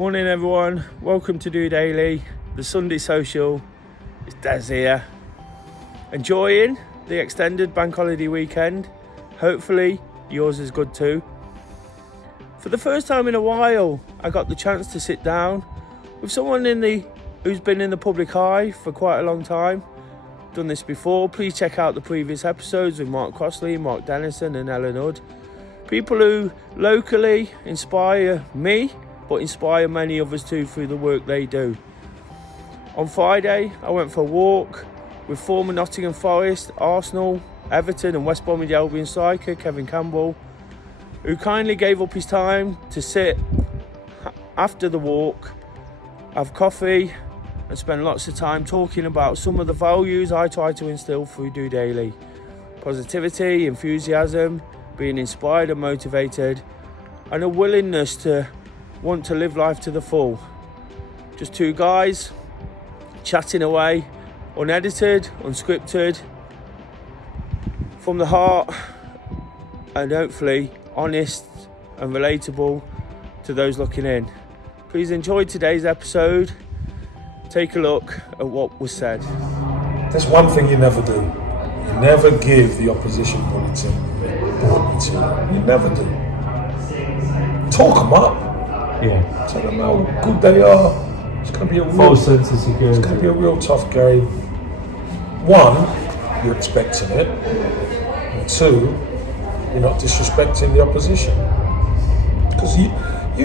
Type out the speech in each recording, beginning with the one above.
Morning everyone, welcome to DOdaily, the Sunday social. It's Des here. Enjoying the extended bank holiday weekend. Hopefully yours is good too. For the first time in a while, I got the chance to sit down with someone who's been in the public eye for quite a long time. Done this before. Please check out the previous episodes with Mark Crossley, Mark Dennison and Ellen Hood. People who locally inspire me, but inspire many others too through the work they do. On Friday, I went for a walk with former Nottingham Forest, Arsenal, Everton and West Bromwich Albion striker Kevin Campbell, who kindly gave up his time to sit after the walk, have coffee and spend lots of time talking about some of the values I try to instill through DOdaily. Positivity, enthusiasm, being inspired and motivated, and a willingness to want to live life to the full. Just two guys chatting away, unedited, unscripted, from the heart, and hopefully honest and relatable to those looking in. Please enjoy today's episode. Take a look at what was said. There's one thing you never do. You never give the opposition board material. You never do. Talk them up. Yeah. Tell them how good they are. It's going to be a false sense of security. It's going to be a real tough game. One, you're expecting it. And two, you're not disrespecting the opposition. Because you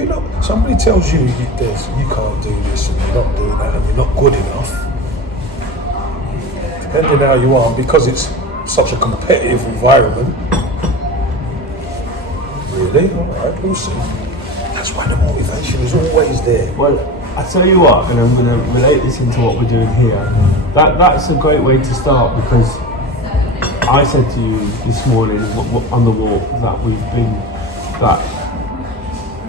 know, somebody tells you this, you can't do this and you're not doing that and you're not good enough. Depending how you are, because it's such a competitive environment. Really? Alright, we'll see. That's why the motivation is always there. Well, I tell you what, and I'm going to relate this into what we're doing here. That's a great way to start, because I said to you this morning on the walk that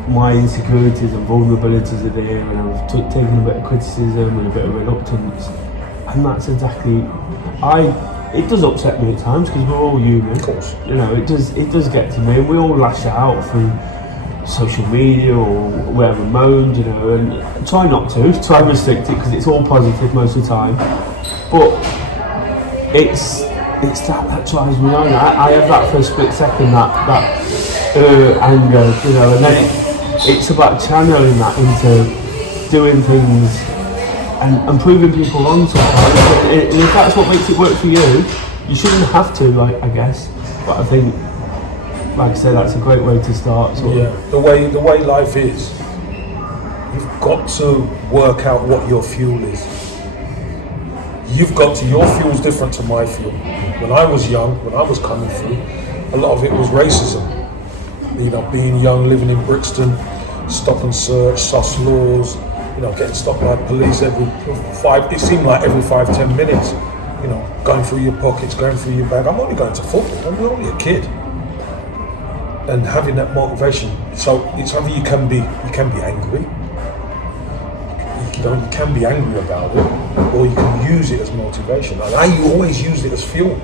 my insecurities and vulnerabilities are there, and I've taken a bit of criticism and a bit of reluctance, and that's exactly. It does upset me at times because we're all human. Of course. You know, it does get to me, and we all lash out through social media or wherever moaned, you know, and try and restrict it because it's all positive most of the time. But it's that drives me on. I have that for a split second, that anger, you know, and then it's about channeling that into doing things and proving people wrong sometimes. And if that's what makes it work for you, you shouldn't have to, I guess. But I think, like I said, that's a great way to start. Yeah, the way life is, you've got to work out what your fuel is. Your fuel's different to my fuel. When I was young, when I was coming through, a lot of it was racism. You know, being young, living in Brixton, stop and search, sus laws, you know, getting stopped by police every 5-10 minutes, you know, going through your pockets, going through your bag. I'm only going to football, I'm only a kid. And having that motivation, so it's either you can be angry, you can be angry about it, or you can use it as motivation. And I always use it as fuel,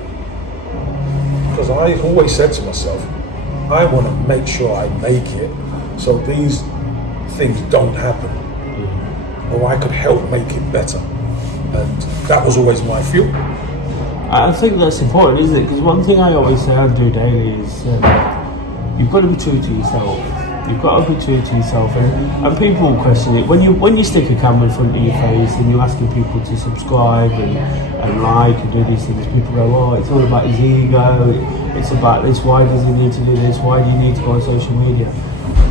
because I always said to myself, I want to make sure I make it so these things don't happen, or I could help make it better. And that was always my fuel. I think that's important, isn't it? Because one thing I always say on DOdaily is you've got to be true to yourself. You've got to be true to yourself, and people question it. When you stick a camera in front of your face and you're asking people to subscribe and like and do these things, people go, oh, it's all about his ego, it's about this, why does he need to do this, why do you need to go on social media?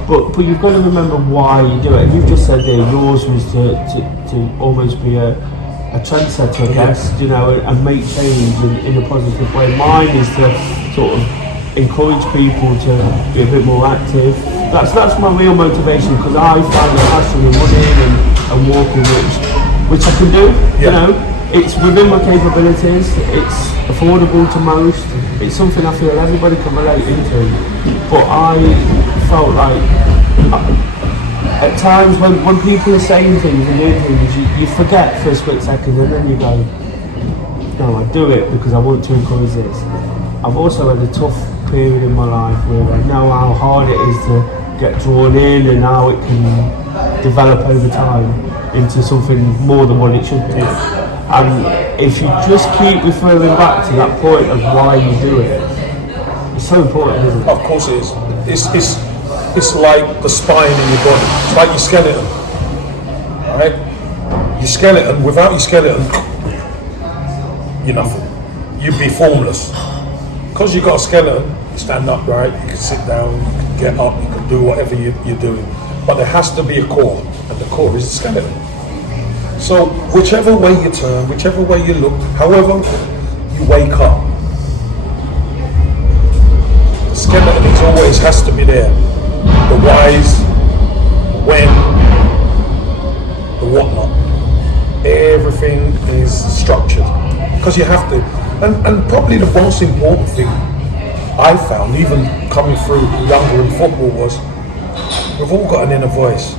But you've got to remember why you do it. And you've just said there, yours was to almost be a trendsetter, I guess, you know, and make change in a positive way. Mine is to sort of encourage people to be a bit more active. That's my real motivation, because I find a passion in running and walking, which I can do. Yeah. You know, it's within my capabilities. It's affordable to most. It's something I feel everybody can relate into. But I felt like at times when people are saying things and doing things, you forget for a split second, and then you go, no, I do it because I want to encourage this. I've also had a tough period in my life where I know how hard it is to get drawn in and how it can develop over time into something more than what it should be. And if you just keep referring back to that point of why you do it, it's so important, isn't it? Of course it is. It's like the spine in your body. It's like your skeleton. Right? Your skeleton, without your skeleton, you're nothing. You'd be formless. Because you've got a skeleton, you stand upright, you can sit down, you can get up, you can do whatever you're doing. But there has to be a core, and the core is the skeleton. So whichever way you turn, whichever way you look, however you wake up, the skeleton always has to be there. The whys, the when, the whatnot. Everything is structured. Because you have to. And probably the most important thing I found, even coming through younger in football, was we've all got an inner voice.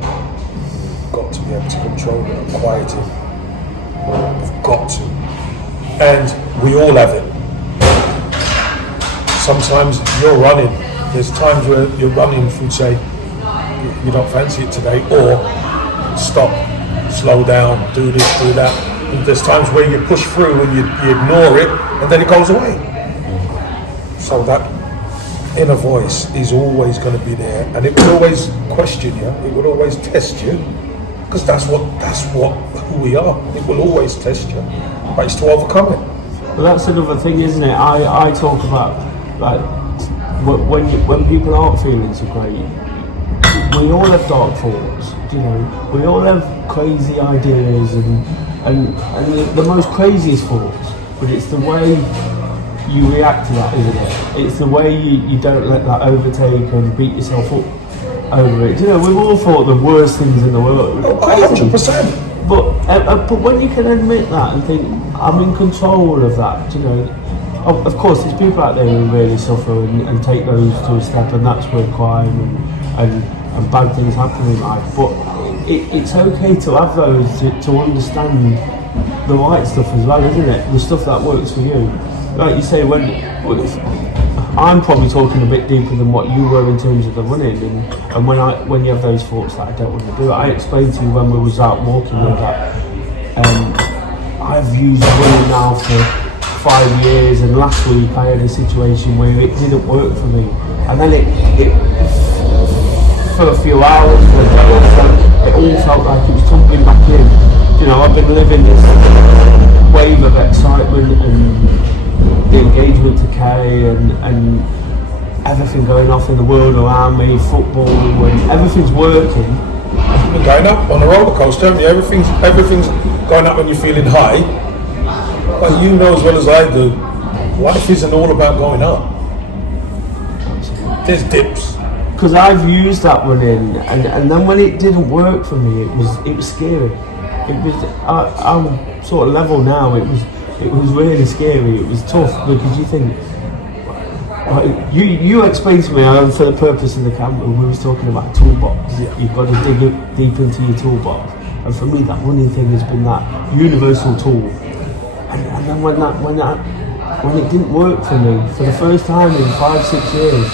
We've got to be able to control it and quiet it. We've got to. And we all have it. Sometimes you're running. There's times where you're running through, say, you don't fancy it today, or stop, slow down, do this, do that. And there's times where you push through and you ignore it, and then it goes away. So that inner voice is always going to be there, and it will always question you. It will always test you, because that's who we are. It will always test you, but it's to overcome it. Well, that's another thing, isn't it? I talk about, like, when people aren't feeling so great, we all have dark thoughts, you know. We all have crazy ideas and the most craziest thoughts, but it's the way you react to that, isn't it? It's the way you don't let that overtake and beat yourself up over it. You know, we've all thought the worst things in the world. 100%. But when you can admit that and think, I'm in control of that, you know. Of course, there's people out there who really suffer and take those to a step, and that's where crime and bad things happen in life. But it's okay to have those, to understand the right stuff as well, isn't it? The stuff that works for you. Like you say, I'm probably talking a bit deeper than what you were in terms of the running, and when you have those thoughts that I don't want to do it. I explained to you when we was out walking with that. I've used running now for 5 years, and last week I had a situation where it didn't work for me, and then it for a few hours, for a day or so, it all felt like it was tumbling back in. You know, I've been living this wave of excitement and the engagement to Kay and everything going off in the world around me, football, and everything's working. You've been going up on a roller coaster, haven't you? Everything's going up when you're feeling high. But you know as well as I do, life isn't all about going up. There's dips. Because I've used that running, and then when it didn't work for me, it was scary. I'm sort of level now. It was really scary. It was tough because you think. You explained to me, for the purpose of the camera, we was talking about a toolbox. Yeah. You've got to dig deep into your toolbox, and for me, that running thing has been that universal tool. And then when it didn't work for me for the first time in 5-6 years,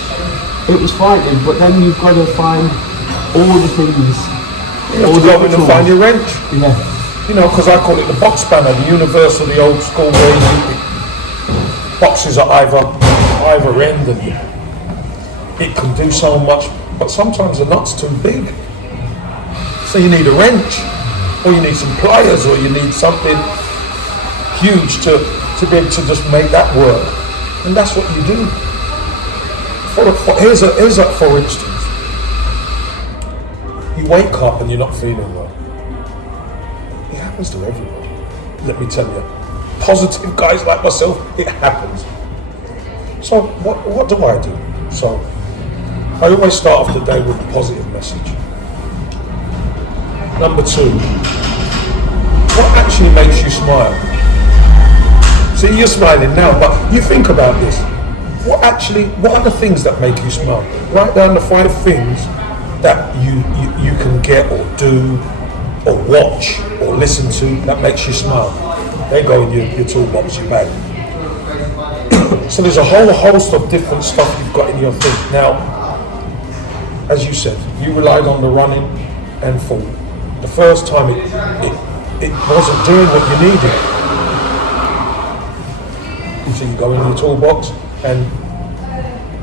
it was frightening. But then you've got to find all the things. You have to go in and find your wrench. Yeah. You know, because I call it the box spanner, the universal, the old school way. Boxes are either end, and it can do so much, but sometimes the nut's too big. So you need a wrench, or you need some pliers, or you need something huge to be able to just make that work. And that's what you do. Here's a for instance. You wake up and you're not feeling well. It happens to everyone. Let me tell you. Positive guys like myself, it happens. So what do I do? So I always start off the day with a positive message. Number 2, what actually makes you smile? See, you're smiling now, but you think about this. What are the things that make you smile? Write down the 5 things that you can get or do or watch or listen to that makes you smile. They go in your toolbox, your bag. So there's a whole host of different stuff you've got in your thing. Now, as you said, you relied on the running and fall. The first time it wasn't doing what you needed. So you go in your toolbox and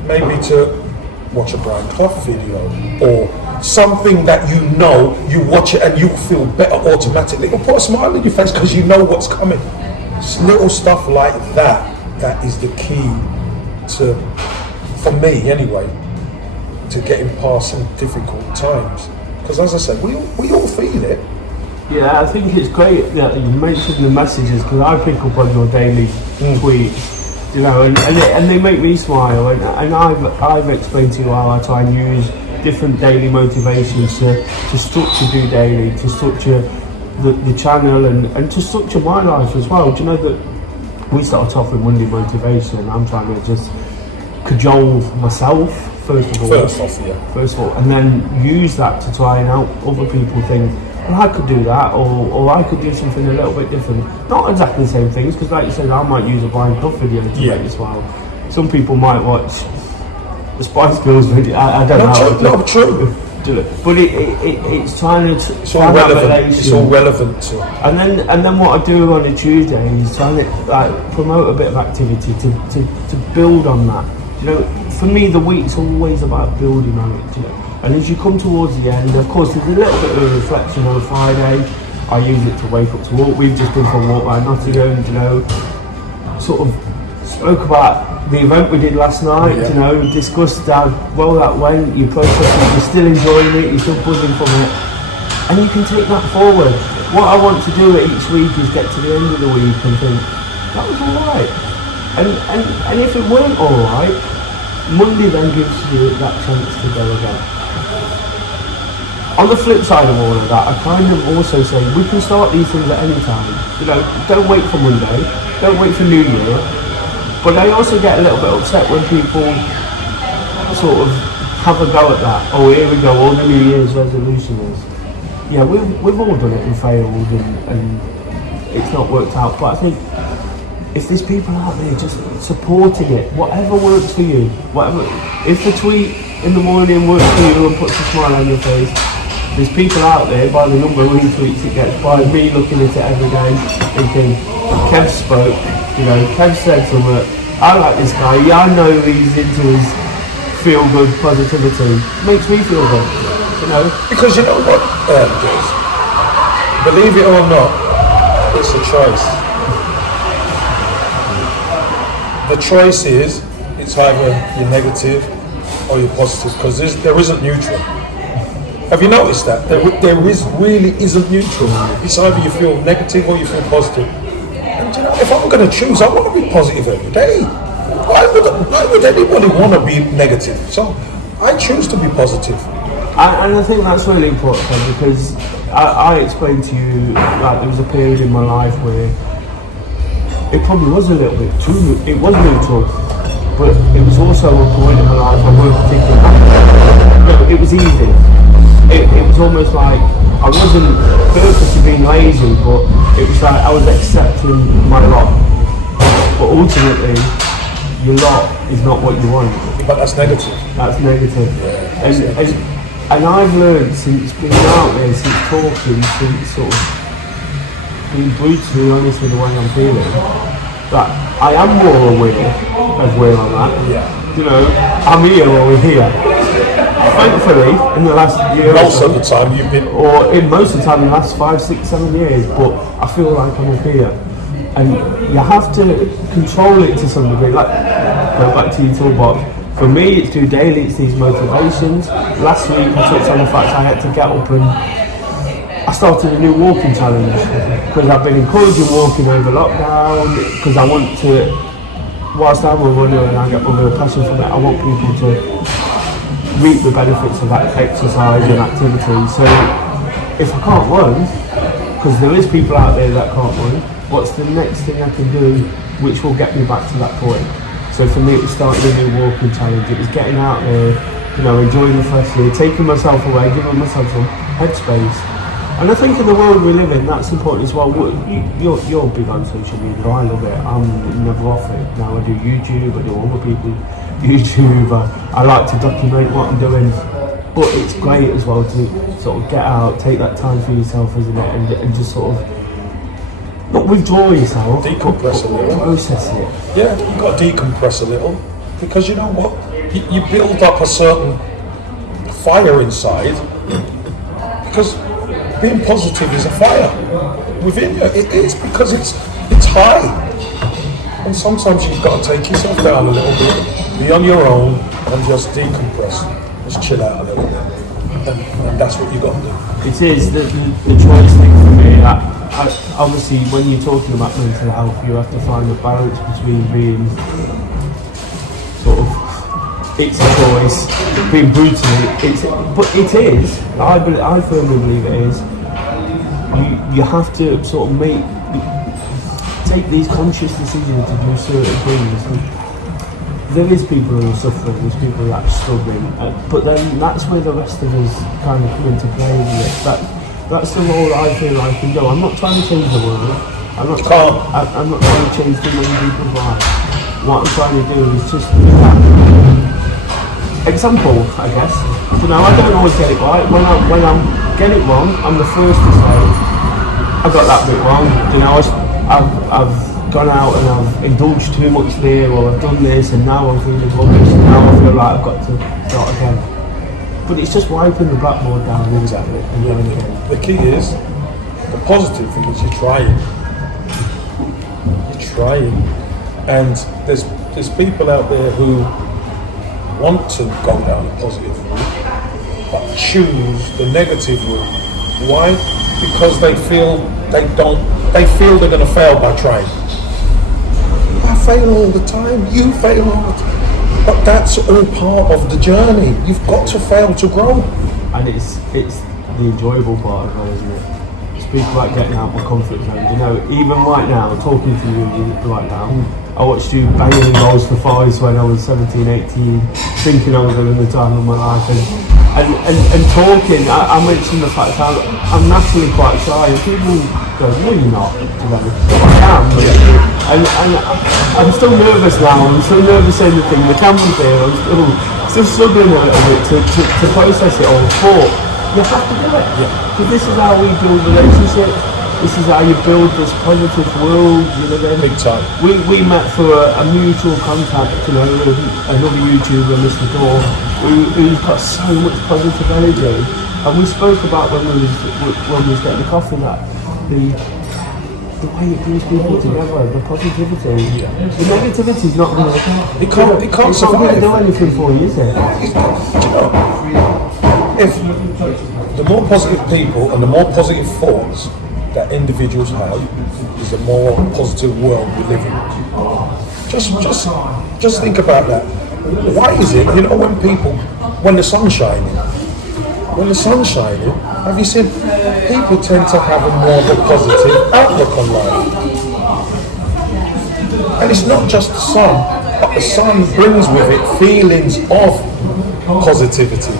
maybe to watch a Brian Clough video or something that you know, you watch it and you feel better automatically. It'll put a smile on your face because you know what's coming. It's little stuff like that is the key to, for me anyway, to getting past some difficult times. Because as I said, we all feel it. Yeah, I think it's great that you mentioned the messages, because I pick up on your daily tweets, you know, and they make me smile. And I've explained to you how I try and use different daily motivations to structure DOdaily, to structure the channel, and to structure my life as well. Do you know that we start off with Monday motivation, and I'm trying to just cajole myself first of all, and then use that to try and help other people think, well, I could do that, or I could do something a little bit different. Not exactly the same things, because like you said, I might use a Brian Clough video to make as well. Some people might watch the Spice Girls video. I don't know. No, true. But it's trying to it's all relevant. It's all relevant to. And then what I do on a Tuesday is trying to like promote a bit of activity to build on that. You know, for me the week's always about building on it. You know, and as you come towards the end, of course, there's a little bit of a reflection on a Friday. I use it to wake up to walk. We've just been for a walk by Nottingham. You know, sort of spoke about the event we did last night, you know, discussed how well that went, you processed it, you're still enjoying it, you're still buzzing from it, and you can take that forward. What I want to do each week is get to the end of the week and think, that was alright. And if it weren't alright, Monday then gives you that chance to go again. On the flip side of all of that, I kind of also say we can start these things at any time. You know, don't wait for Monday, don't wait for New Year. But I also get a little bit upset when people sort of have a go at that. Oh, here we go, all the New Year's resolution is. Yeah, we've all done it and failed and it's not worked out. But I think if there's people out there just supporting it, whatever works for you, whatever. If the tweet in the morning works for you and puts a smile on your face, there's people out there, by the number of retweets it gets, by me looking at it every day, thinking, Kev spoke. You know, Kev said something, I like this guy, yeah, I know he's into his feel-good positivity. Makes me feel good, you know. Because you know what, guys, believe it or not, it's a choice. The choice is, it's either you're negative or you're positive, because there isn't neutral. Have you noticed that? There really isn't neutral. It's either you feel negative or you feel positive. And you know, if I'm going to choose, I want to be positive every day. Why would anybody want to be negative? So I choose to be positive. And I think that's really important, because I explained to you that there was a period in my life where it probably was a little bit too, it was neutral, but it was also a point in my life I weren't particularly happy. No, it was easy. It was almost like I wasn't purposely being lazy, but it was like I was accepting my lot. But ultimately, your lot is not what you want. But that's negative. That's negative. Yeah, and I've learned since being out there, since talking, since sort of being brutally honest with the way I'm feeling, that I am more aware of where I'm at. Yeah. You know, I'm here or here. Thankfully, in the last year, most of the time you've been, or in most of the time in the last 5, 6, 7 years, but I feel like I'm up here, and you have to control it to some degree. Like, go back to your toolbox. For me, it's DOdaily, it's these motivations. Last week, I touched on the fact I had to get up and I started a new walking challenge because I've been encouraging walking over lockdown, because I want to, whilst I'm a runner and I get my real passion for that, I want people to reap the benefits of that exercise and activity. So if I can't run, because there is people out there that can't run, what's the next thing I can do which will get me back to that point? So for me, it was starting a new walking challenge. It was getting out there, you know, enjoying the fresh air, taking myself away, giving myself some headspace. And I think in the world we live in, that's important as well. You're big on social media. I love it. I'm never off it. Now I do YouTube, I do other people YouTube. I like to document what I'm doing. but it's great as well to sort of get out, take that time for yourself, isn't it, and just sort of not withdraw yourself, decompress a little, process it. Yeah, you got to decompress a little, because you know what, you build up a certain fire inside, because being positive is a fire within you. It is, because it's high, and sometimes you've got to take yourself down a little bit, be on your own, and just decompress, just chill out a little bit, and that's what you got to do. It is the choice thing for me. Obviously, when you're talking about mental health, you have to find a balance between being sort of, it's a choice, being brutal. But it is. I firmly believe it is. You have to sort of take these conscious decisions to do certain things. There is people who are suffering, there's people that are struggling, but then that's where the rest of us kind of come into play, isn't it? That's the role I feel I can go. I'm not trying to change the world. I'm not trying to change too many people's lives. What I'm trying to do is just be that example, I guess. You know, I don't always get it right. When I get it wrong, I'm the first to say I got that bit wrong. You know, I've gone out and I've indulged too much there, or I've done this, and now I'm feeling rubbish, and now I feel like I've got to start again. But it's just wiping the blackboard down. Exactly. The key is, the positive thing is you're trying. You're trying. And there's people out there who want to go down a positive route, but choose the negative route. Why? Because they feel they're going to fail by trying. I fail all the time. You fail all the time. But that's all part of the journey. You've got to fail to grow. And it's the enjoyable part of it, isn't it? It's people like getting out of my comfort zone. You know, even right now, talking to you right now, I watched you banging goals for fives when I was 17, 18, thinking I was having the time of my life. And talking, I mentioned the fact that I'm naturally quite shy, and people go, no you're not, you know, I am, and I'm still nervous now, I'm still nervous saying the thing, the camera's there, I'm still struggling a little bit to process it all, but you have to do it, because this is how we build relationships, this is how you build this positive world, you know. Big time. We met for a mutual contact, you know, another YouTuber, Mr. Door, who's got so much positive energy, and we spoke about when we was getting the coffee, that the way it brings people together, the positivity. The negativity is not going to. It can't survive. Do anything for you, is it? If the more positive people and the more positive thoughts that individuals have, is the more positive world we live in. Just think about that. Why is it, you know, when the sun's shining, have you seen people tend to have a more of a positive outlook on life? And it's not just the sun, but the sun brings with it feelings of positivity.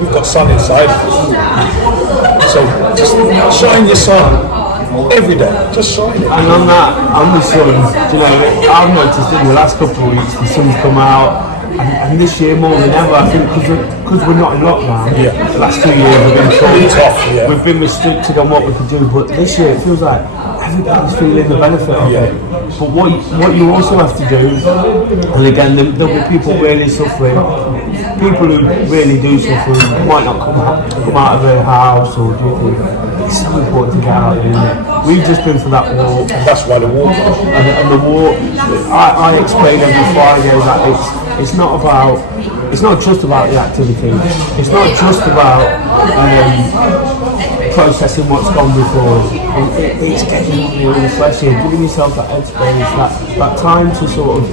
We've got sun inside of us. So just shine your sun every day. Just shine it. And on the sun, you know, I've noticed in the last couple of weeks the sun's come out. And this year more than ever, I think, because we're not in lockdown. The last 2 years we've been tough. We've been restricted on what we could do. But this year it feels like everybody's feeling the benefit of it. But what you also have to do, and again, there'll be people really suffering. People who really do suffer might not come out of their house or do things. It's so important to get out there, isn't it? We've just been for that walk. That's why the walk. And the walk, I explain every Friday that it's not just about the activity. It's not just about processing what's gone before. It's getting on there and refreshing, giving yourself that headspace, that time to sort of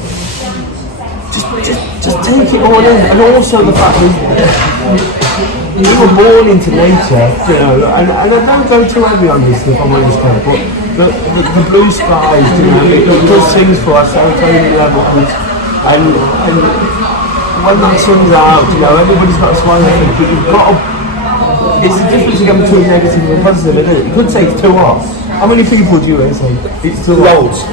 just take it all in. And also the fact that you were born into nature, you know, and I don't go too heavy on this if I'm honest, but the blue skies, you know, it does things for our serotonin levels, and when that sun's out, you know, everybody's got a smile on their face, but you've got to, it's the difference again between negative and positive, isn't it? You could take two off, How many people do you say? It's too Loads.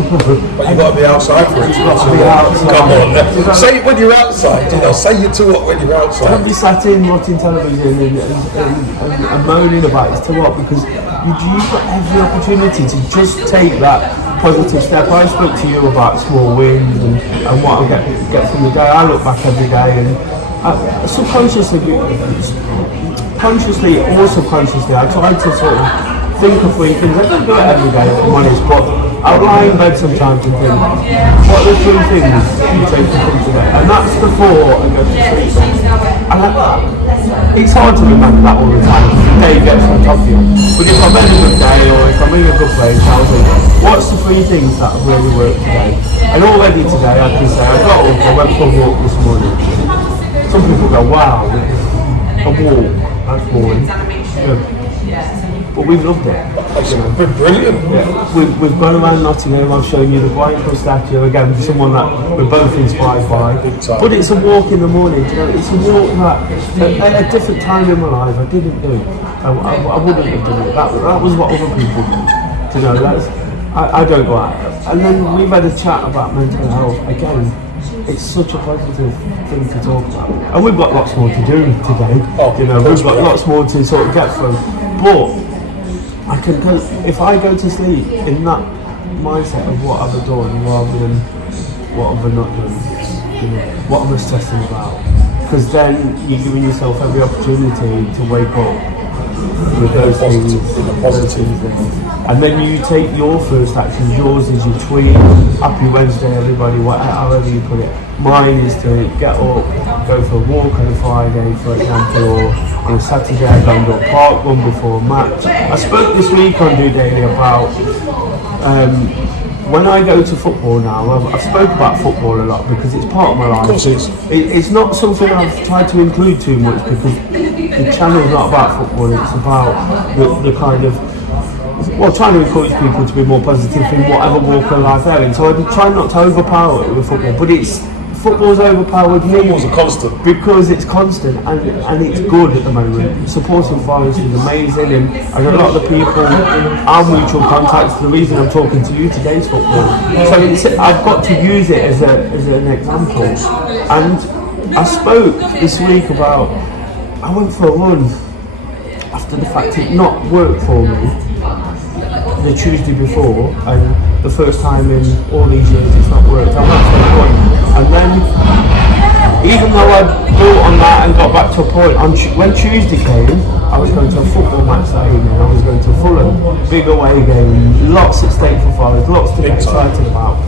But you've got to be outside for it. Come on. Say it when you're outside. Say you're too hot when you're outside. Don't be sat in watching television and moaning about it's too hot, because you've got every opportunity to just take that positive step. I spoke to you about small wins and what I get from the day. I look back every day and subconsciously, consciously or subconsciously, I try to sort of think of 3 things. I don't do it every day, if I'm honest, but I'll lie in bed sometimes and think, what are the 3 things you take from today? And that's before I go to sleep. And it's hard to remember that all the time, because the day gets on top of you. But if I'm having a good day, or if I'm in a good place, I'll think, what's the 3 things that have really worked today? And already today I can say, I got up, I went for a walk this morning. Some people go, wow, a walk, that's boring. But we've loved it. It's been brilliant. Yeah. We've gone around Nottingham. I've shown you the Whitehall statue again, for someone that we're both inspired by. But it's a walk in the morning. It's a walk that at a different time in my life I didn't do. I wouldn't have done it. That was what other people do. I don't go out. And then we've had a chat about mental health again. It's such a positive thing to talk about, and we've got lots more to do today. We've got lots more to sort of get through. But I can go, if I go to sleep in that mindset of what have I done rather than what have I not done, what am I stressing about? Because then you're giving yourself every opportunity to wake up with those things, and then you take your first action. Yours is your tweet, happy Wednesday everybody, however you put it. Mine is to get up, go for a walk on a Friday, for example, or on a Saturday I go to a park run before a match. I spoke this week on DOdaily about when I go to football now. I've spoke about football a lot because it's part of my life. Of course it is. It's not something I've tried to include too much, because the channel's not about football, it's about the kind of, trying to encourage people to be more positive in whatever walk of life they're in. So I try not to overpower it with football, but football's overpowered me. Football's a constant. Because it's constant and it's good at the moment. Supporting Forest is amazing, and a lot of the people, our mutual contacts, the reason I'm talking to you today is football. So I've got to use it as an example. And I spoke this week about, I went for a run after the fact it not worked for me the Tuesday before, and the first time in all these years it's not worked. I went for a run, and then even though I built on that and got back to a point, when Tuesday came, I was going to a football match that evening. I was going to Fulham, big away game, lots at stake for Forest, lots to get excited about.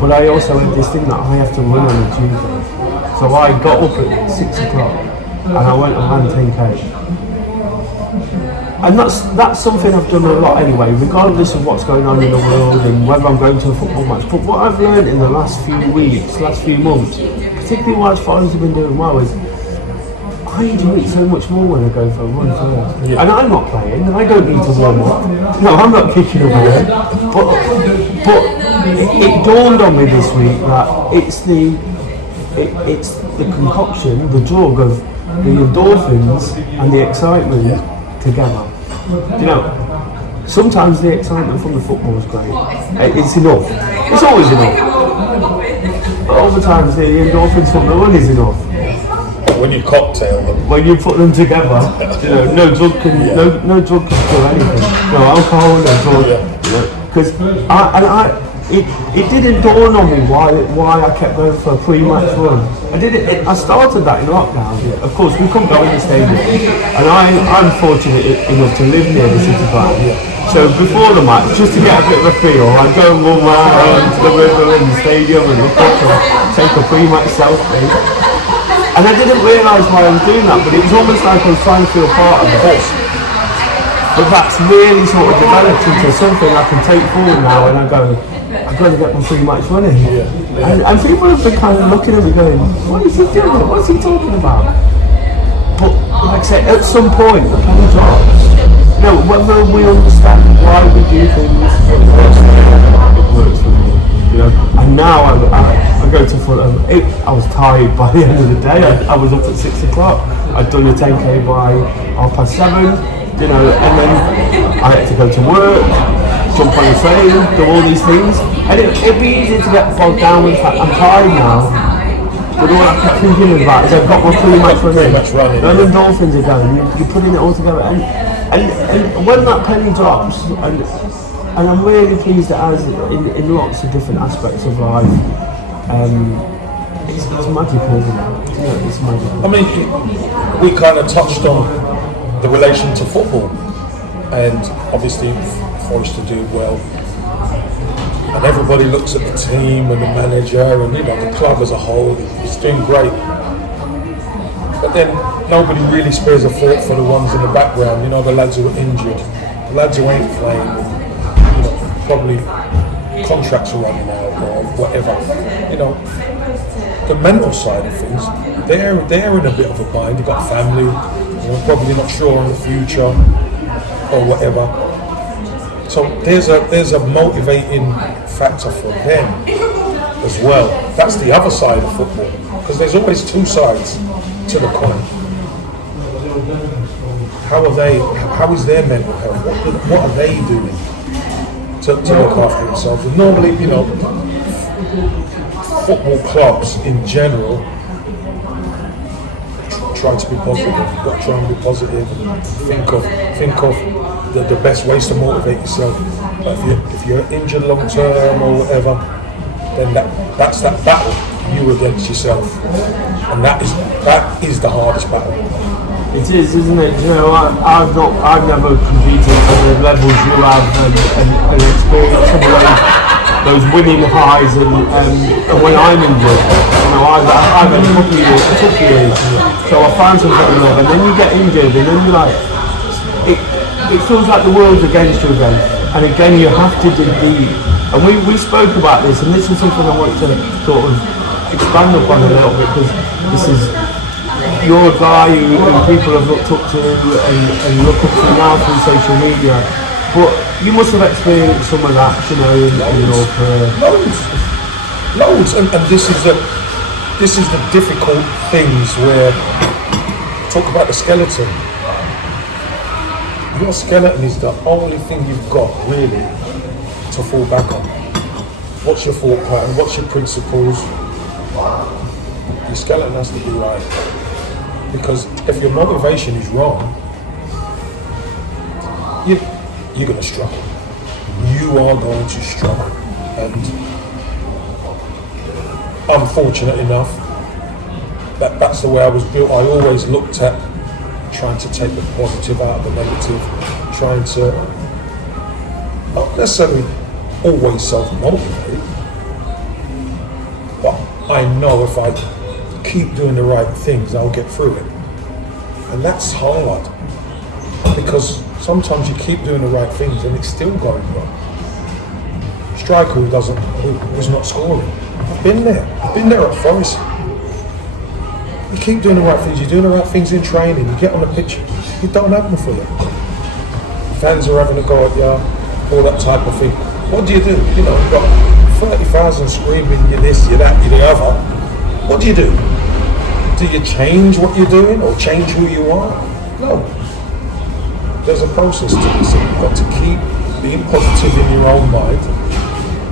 But I also had this thing that I have to run on a Tuesday. So I got up at 6 o'clock and I went and ran 10k. And that's something I've done a lot anyway, regardless of what's going on in the world and whether I'm going to a football match. But what I've learned in the last few weeks, last few months, particularly whilst Forest have been doing well, is I enjoy it so much more when I go for a run first. Yeah. And I'm not playing, I don't need to warm up. No, I'm not kicking away. But it dawned on me this week that it's the concoction, the drug of the endorphins and the excitement together. Sometimes the excitement from the football is great. It's enough. It's always enough. But other times the endorphins from the run is enough. When you cocktail them. When you put them together, no drug can do anything. No alcohol, no drug. Because it didn't dawn on me why I kept going for a pre-match run. I started that in lockdown. Of course, we couldn't go in the stadium, and I'm fortunate enough to live near the city park. So before the match, just to get a bit of a feel, I'd go and run around the river in the stadium and look up and take a pre-match selfie. And I didn't realise why I was doing that, but it was almost like I was trying to feel part of it. But that's really sort of developed into something I can take forward now, and I go, I've got to get my pre-match running. And people have been kind of looking at me going, what is he doing? What's he talking about? But like I said, at some point the penny drops. Whether we understand why we do things, it works for me. And now I go to Fulham. I was tired by the end of the day. I was up at 6 o'clock. I'd done a 10k by 7:30. you know, and then I had to go to work, jump on the train, do all these things, and it'd be easy to get bogged down with the fact I'm tired now. But all I keep thinking about is I've got my pre-match running, and the endorphins are going, you're putting it all together, and when that penny drops, and I'm really pleased it has in lots of different aspects of life, it's magical, isn't it? Yeah, it's magical. I mean, we kind of touched on the relation to football, and obviously Forest to do well, and everybody looks at the team and the manager and the club as a whole. It's doing great, but then nobody really spares a thought for the ones in the background. The lads who are injured, the lads who ain't playing, probably contracts are running out or whatever. The mental side of things, they're in a bit of a bind. You've got family, probably not sure on the future or whatever. So there's a motivating factor for them as well. That's the other side of football, because there's always two sides to the coin. How is their mental health? What are they doing to look after themselves? And normally, football clubs in general try to be positive. You've got to try and be positive and think of the best ways to motivate yourself. But if you're injured long term or whatever, then that's that battle, you against yourself, and that is the hardest battle. It is, isn't it? I've never competed to the levels you have and experienced some of those winning highs and when I'm injured, I've had a couple of years, tough years, so I find something in love, and then you get injured, and then you're like, it feels like the world's against you again, and again you have to dig deep. And we spoke about this, and this is something I want to sort of expand upon a little bit, because this is you're a guy who people have looked up to and look up to now through social media. But you must have experienced some of that, in your career. Loads, and this is the difficult things where talk about the skeleton. Your skeleton is the only thing you've got really to fall back on. What's your thought pattern? What's your principles? Your skeleton has to be right, because if your motivation is wrong, you're going to struggle. You are going to struggle. And I'm fortunate enough that that's the way I was built. I always looked at trying to take the positive out of the negative, trying to not necessarily always self-motivate, but I know if I keep doing the right things, I'll get through it. And that's hard, because sometimes you keep doing the right things and it's still going wrong. Striker who's not scoring. I've been there at Forest. You keep doing the right things, you're doing the right things in training, you get on the pitch, it don't happen for you. Fans are having a go at you, all that type of thing. What do? You've got 30,000 screaming, you're this, you're that, you're the other. What do? Do you change what you're doing or change who you are? No. There's a process to this, and you've got to keep being positive in your own mind.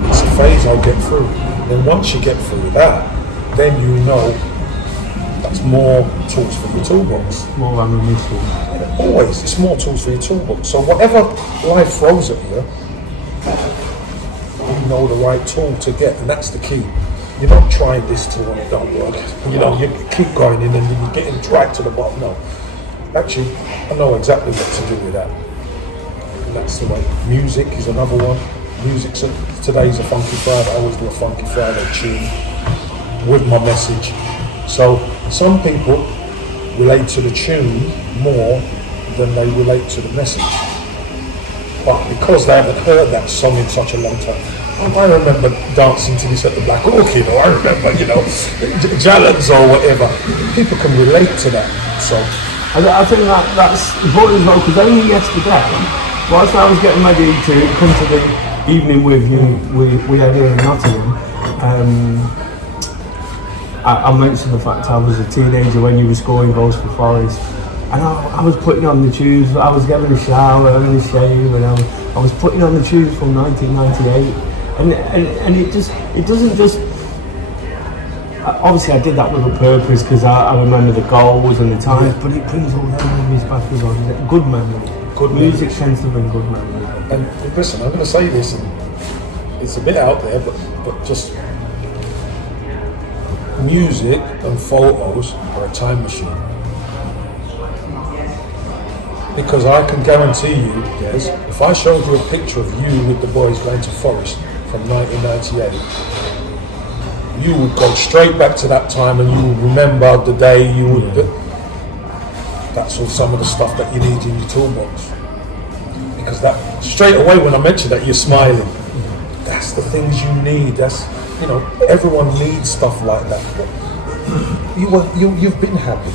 It's a phase I'll get through. Then once you get through that, then that's more tools for your toolbox. More ammunition. Always, it's more tools for your toolbox. So whatever life throws at you, you know the right tool to get, and that's the key. You're not trying this tool and it don't work. You keep going in and you're getting right to the bottom. No. Actually, I know exactly what to do with that. And that's the way. Music is another one. Today's a Funky Friday. I always do a Funky Friday tune with my message. So some people relate to the tune more than they relate to the message. But because they haven't heard that song in such a long time, I remember dancing to this at the Black Orchid, or I remember, Jallens or whatever. People can relate to that. So I think that's important as well, because only yesterday, whilst I was getting ready to come to the evening with you, we had here in Nottingham, I mentioned the fact I was a teenager when you were scoring goals for Forest, And I was putting on the tunes, I was getting a shower, having a shave, and I was putting on the tunes from 1998. And it doesn't just, obviously I did that with a purpose because I remember the goals and the times, but it brings all those memories back as well. Good memory. Good music tends to bring good memories. And listen, I'm going to say this, and it's a bit out there, but just music and photos are a time machine. Because I can guarantee you, Des, if I showed you a picture of you with the boys going to Forest from 1998, you would go straight back to that time and you would remember the day you would. That's all some of the stuff that you need in your toolbox. Because that straight away when I mention that, you're smiling. That's the things you need. That's, everyone needs stuff like that. You've been happy.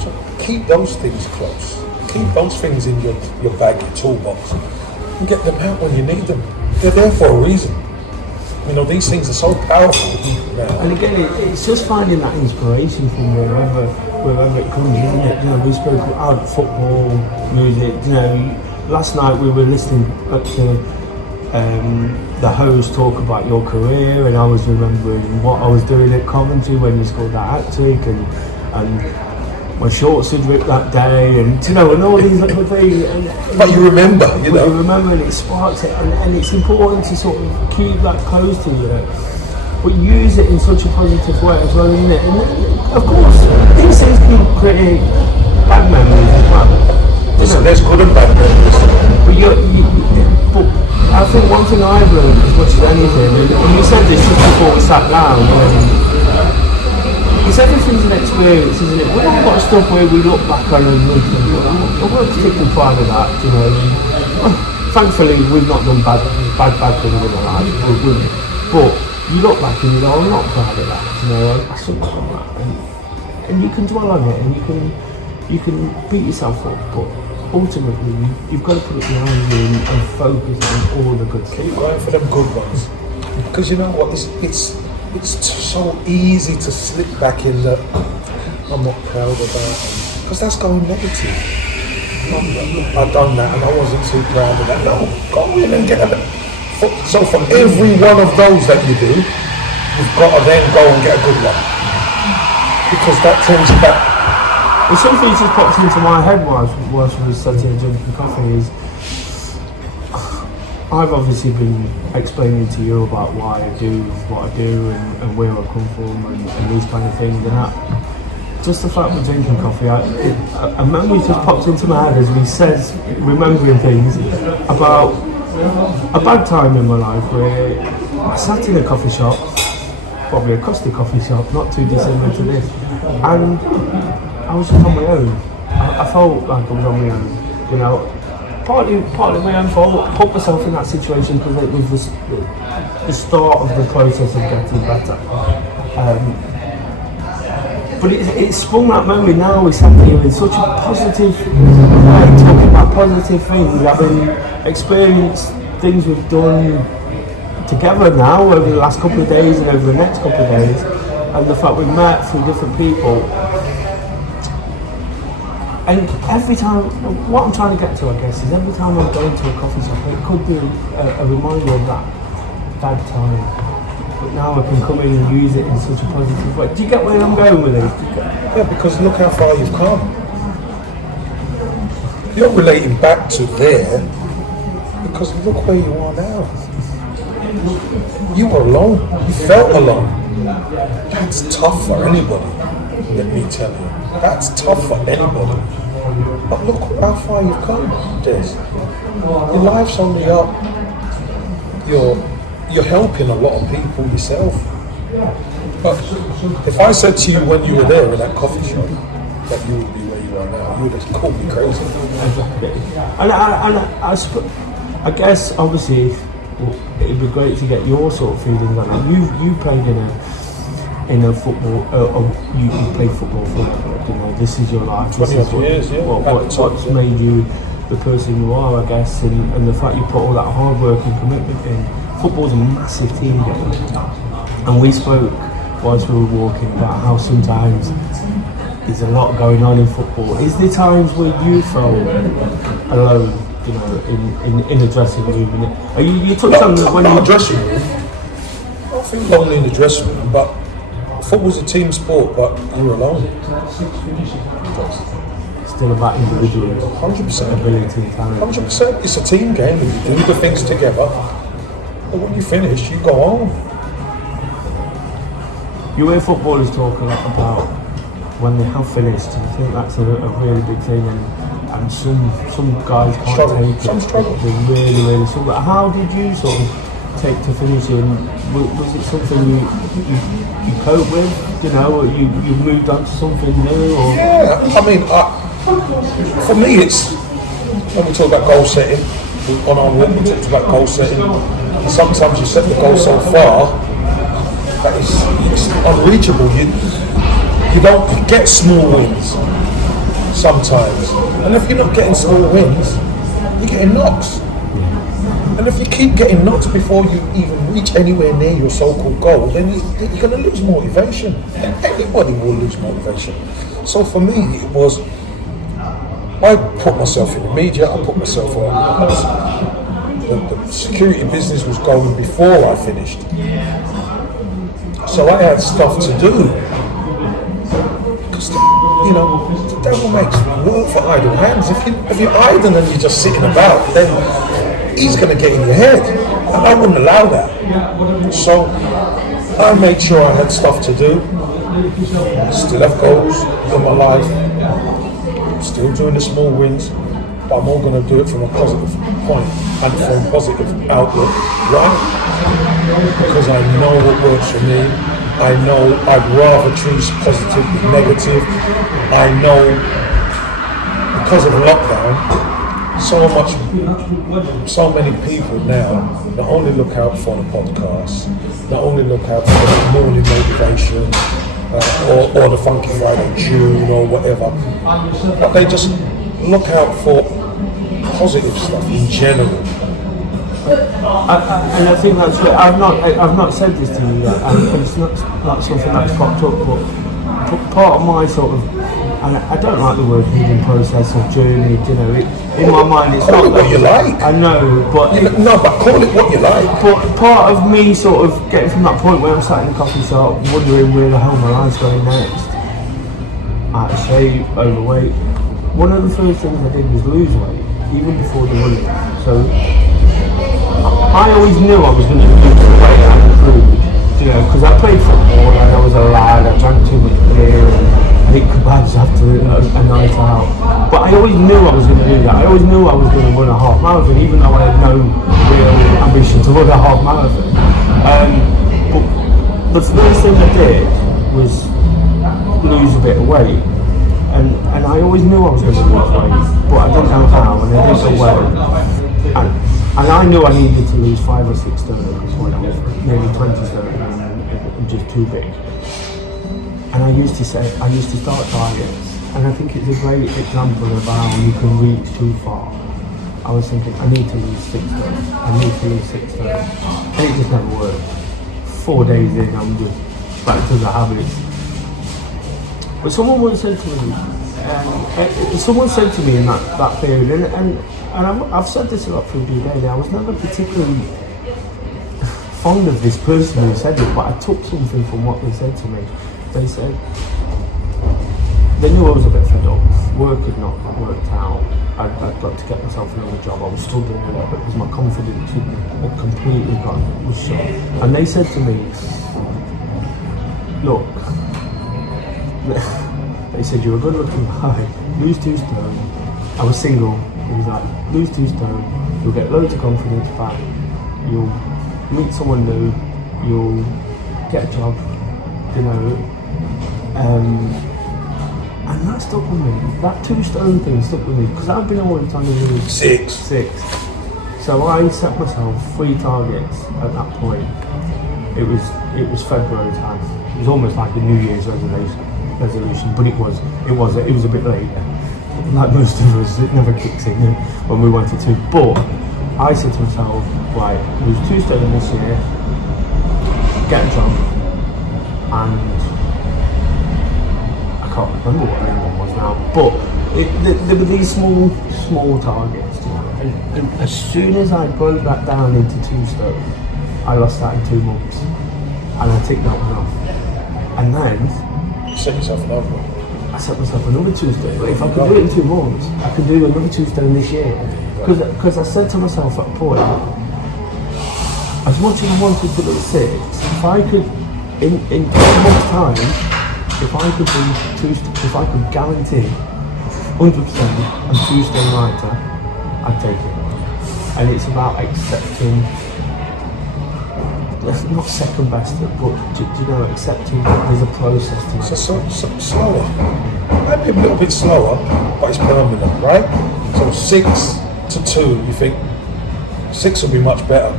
So keep those things close. Keep those things in your bag, your toolbox, and get them out when you need them. They're there for a reason. These things are so powerful now. And again, it's just finding that inspiration from wherever it comes, isn't it? We spoke about football, music. Last night we were listening to the host talk about your career, and I was remembering what I was doing at Coventry when you scored that hat-trick, and my shorts had ripped that day, and and all these little things. But you remember, you remember, and it sparks it, and it's important to sort of keep that close to you, but use it in such a positive way as well, isn't it? And of course, these things can create bad memories as well. There's good and bad memories. But I think one thing I've learned as much as anything, and you said this just before we sat down. It's everything's an experience, isn't it? We've all got stuff where we look back on and we think, I won't particularly proud of that, Thankfully, we've not done bad things in our life, but you look back and you go, I'm not proud of that, I shouldn't have done that. And you can dwell on it and you can beat yourself up, but ultimately, you've got to put it behind you and focus on all the good stuff. Keep going for them good ones. Because you know what, it's so easy to slip back in that I'm not proud of that, because that's going negative. I've done that and I wasn't too proud of that. No, go in and get it. So for every one of those that you do, you've got to then go and get a good one, because that turns you back. Well, something that just popped into my head whilst we were sitting here drinking coffee is, I've obviously been explaining to you about why I do what I do and where I come from and these kind of things, and that, just the fact we're drinking coffee, a memory just popped into my head as we said, remembering things about a bad time in my life where I sat in a coffee shop, probably a custody coffee shop, not too dissimilar to this, and I was just on my own. I felt like I was on my own, partly my own fault. Put myself in that situation because it was the start of the process of getting better. But it sprung that memory now. We sat here in such a positive way, talking about positive things, having experienced things we've done together now over the last couple of days and over the next couple of days, and the fact we've met through different people. And every time, what I'm trying to get to, I guess, is every time I'm going to a coffee shop, it could be a reminder of that bad time. But now I can come in and use it in such a positive way. Do you get where I'm going with this? Yeah, because look how far you've come. You're relating back to there, because look where you are now. You were alone. You felt alone. That's tough for anybody, let me tell you. That's tough for anybody. But look how far you've come, Des. Your life's only up. You're helping a lot of people yourself. But if I said to you when you were there in that coffee shop that you would be where you are now, you would have called me crazy. And I guess obviously it'd be great to get your sort of feelings on it. You played in a football, you played football for, this is your life. 20 years, yeah. What's made you the person you are, I guess, and the fact you put all that hard work and commitment in. Football's a massive team game, and we spoke whilst we were walking about how sometimes there's a lot going on in football. Is there times where you felt alone, you know, in the dressing room? And you touched on that when not you a dressing room. I don't think lonely in the dressing room, but football's a team sport, but you're alone. still about individual 100%. ability, talent. 100%. It's a team game, and you do the things together. But when you finish, you go home. You hear footballers talk a lot about when they have finished. I think that's a really big thing, and some guys can't Struggle. take it. Some struggle. They really struggle. How did you sort of take to finishing? Was it something you cope with? You know, or you moved on to something new? Or? Yeah, I mean, for me, it's when we talk about goal setting. On our walk, we talked about goal setting. And sometimes you set the goal so far that it's unreachable. You don't get small wins sometimes, and if you're not getting small wins, you're getting knocks. And if you keep getting knocks before you even reach anywhere near your so-called goal, then you're going to lose motivation. And anybody will lose motivation. So for me, it was, I put myself in the media, I put myself on, the security business was going before I finished. So I had stuff to do. Because, you know, the devil makes work for idle hands. If you're idle and you're just sitting about, then he's going to get in your head. And I wouldn't allow that. So I made sure I had stuff to do. Still have goals in my life. Still doing the small wins. But I'm all going to do it from a positive point and from a positive outlook. Right? Because I know what works for me. I know I'd rather choose positive than negative. I know because of lockdown, so many people now not only look out for the podcast, not only look out for the morning motivation or the Funky Friday tune or whatever, but they just look out for positive stuff in general. And I think that's what I've not said this to you yet, and it's not something that's popped up, but part of my sort of, and I don't like the word healing process or journey, you know, in my mind it's call not it what you like. I know, but but call it what you like. But part of me sort of getting from that point where I'm sat in the coffee shop wondering where the hell my life's going next, out of shape, overweight. One of the first things I did was lose weight, even before the running. So I always knew I was going to lose the weight and improve, you know, because I played football and I was a lad, I drank too much beer and I ate kebabs after a night out. But I always knew I was going to do that. I always knew I was going to run a half marathon, even though I had no real ambition to run a half marathon. But the first thing I did was lose a bit of weight. And I always knew I was going to lose weight, but I didn't know how, and I didn't know where. And I knew I needed to lose 5 or 6 stone at this point. I was nearly 20 stone and just too big. And I used to start diets, and I think it's a great example of how you can reach too far. I was thinking, I need to lose 6 stone, I need to lose 6 stone. And it just never worked. 4 days in, I'm just back to the habits. But someone once said to me, in that period, and I've said this a lot through DOdaily, I was never particularly fond of this person who said it, but I took something from what they said to me. They said, they knew I was a bit fed up, work had not worked out, I'd got to get myself another job, I was still doing it because my confidence had completely was shot. And they said to me, look, they said, you're a good looking guy, lose 2 stone. I was single. He was like, lose 2 stone, you'll get loads of confidence back, you'll meet someone new, you'll get a job, you know. And that stuck with me. That 2 stone thing stuck with me because I've been always trying to lose 6. So I set myself 3 targets at that point. It was February time. It was almost like the New Year's resolution, but it was a bit later. Like most of us, it never kicks in when we wanted to. But I said to myself, right, lose 2 stone this year, get a job, and I can't remember what the one was now, but there were these small targets, you know, and as soon as I broke that down into 2 stone, I lost that in 2 months, and I ticked that one off, and then You set yourself another one. I set myself another 2 stone. But if I could do it in 2 months, I could do another 2 stone this year, because I said to myself at a point, as much as I wanted to be 6, if I could, in 2 months' time, if I could guarantee 100% and 2 stone lighter, I'd take it. And it's about accepting, not second best, but accepting that there's a process to it. So slower. Maybe a little bit slower, but it's permanent, right? So 6 to 2, you think 6 will be much better.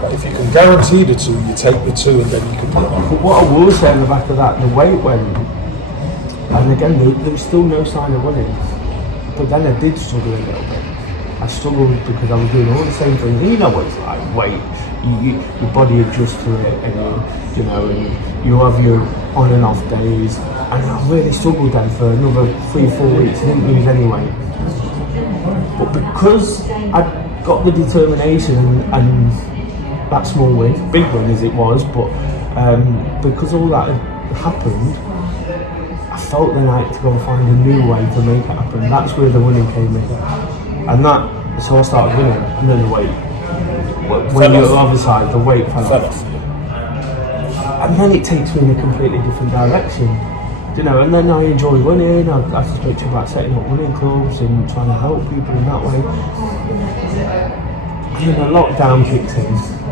But if you can guarantee the 2, you take the 2 and then you can put it on. But what I will say on the back of that, the weight went, and again, there was still no sign of winning. But then I did struggle a little bit. I struggled because I was doing all the same things. And you know what it's like, weight, your body adjusts to it, and and you have your on and off days. And I really struggled then for another 3-4 weeks. I didn't lose any weight. But because I got the determination and that small win, big win as it was, but because all that had happened, I felt then I had to go and find a new way to make it happen. That's where the winning came in, so I started winning, and then the weight. When you're on the other side, the weight fell off, and then it takes me in a completely different direction. And then I enjoy winning. I spoke to you about setting up winning clubs and trying to help people in that way. And then the lockdown kicks in,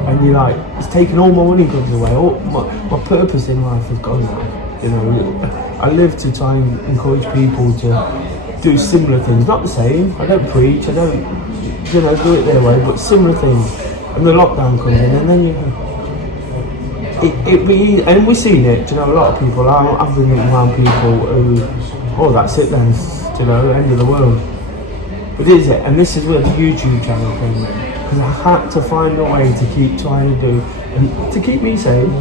and you're like, it's taken all my winning clubs away. All my purpose in life has gone now. I live to try and encourage people to do similar things, not the same. I don't preach, I don't, do it their way, but similar things. And the lockdown comes in, and then and we've seen it. A lot of people. I've been around people who, that's it then. End of the world. But is it? And this is where the YouTube channel came in, because I had to find a way to keep trying to do, and to keep me sane,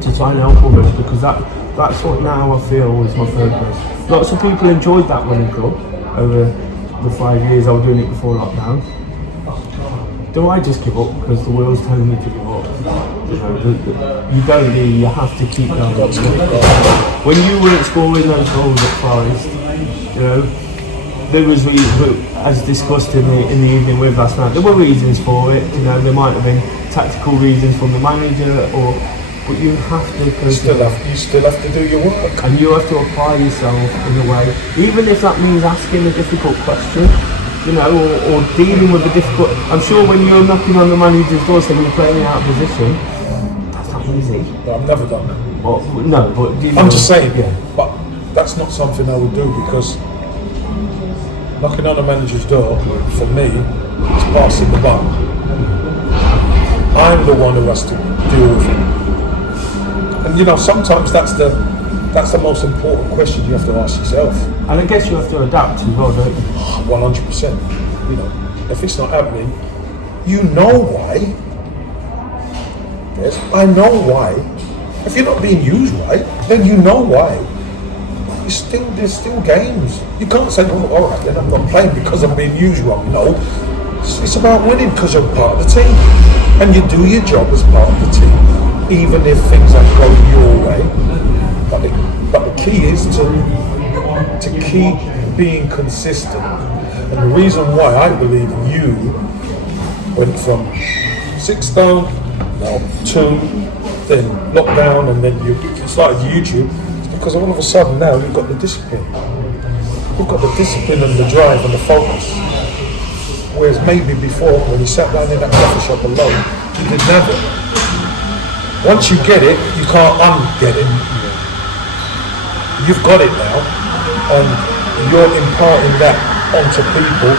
to try and help others, because that's what now I feel is my purpose. Lots of people enjoyed that winning club over the 5 years I was doing it before lockdown. Do I just give up because the world's telling me to give up? You don't really, you have to keep going. When you weren't scoring those goals at Forest, there was reasons, as discussed in the evening with last night, there were reasons for it. There might have been tactical reasons from the manager, but you have to. You still have to do your work, and you have to apply yourself in a way, even if that means asking a difficult question, or dealing with a difficult. I'm sure when you're knocking on the manager's door saying you're playing out of position, that's not easy. But I've never done that. Well, no, but I'm just saying. Yeah. But that's not something I would do, because knocking on the manager's door for me is passing the buck. I'm the one who has to deal with it. And sometimes that's the most important question you have to ask yourself. And I guess you have to adapt as well, don't you? 100%. If it's not happening, you know why. Yes, I know why. If you're not being used right, then you know why. There's still games. You can't say, all right, then I'm not playing because I'm being used wrong. No, it's about winning because you're part of the team, and you do your job as part of the team, even if things aren't going your way. But the key is to keep being consistent. And the reason why I believe you went from 6 stone, now 2, then lockdown, and then you started YouTube, is because all of a sudden now you've got the discipline. You've got the discipline and the drive and the focus. Whereas maybe before, when you sat down in that coffee shop alone, you didn't have it. Once you get it, you can't un-get it. You've got it now, and you're imparting that onto people,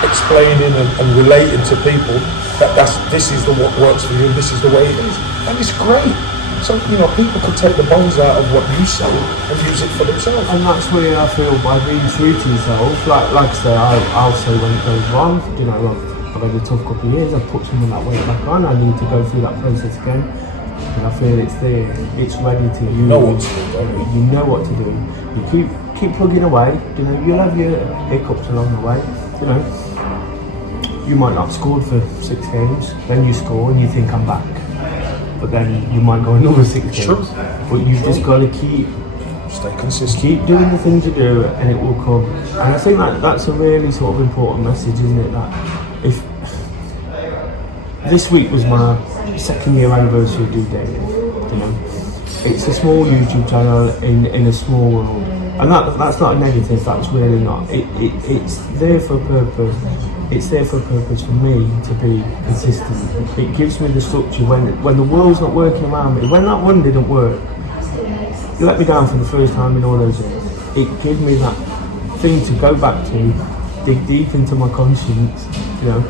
explaining and relating to people that this is what works for you, and this is the way it is, and it's great. So people can take the bones out of what you say and use it for themselves. And that's where I feel, by being true to yourself. Like I say, I'll say when it goes wrong. I've had a tough couple of years. I've put some of that weight back on. I need to go through that process again. and I feel it's there, it's ready to use. You know what to do, don't you? You know what to do. You keep plugging away. You know, you'll have your hiccups along the way. You know, you might not have scored for 6 games, then you score and you think I'm back. But then you might go another 6 games. True. But you've just got to stay consistent. keep doing the things you do, and it will come. And I think that's a really sort of important message, isn't it? That if this week was my 2nd year anniversary of DOdaily, you know, it's a small YouTube channel in a small world, and that's not a negative. That's really not. It's there for a purpose. It's there for a purpose for me to be consistent. It gives me the structure when the world's not working around me. When that one didn't work, you let me down for the first time in all those years. It gives me that thing to go back to, dig deep into my conscience. You know,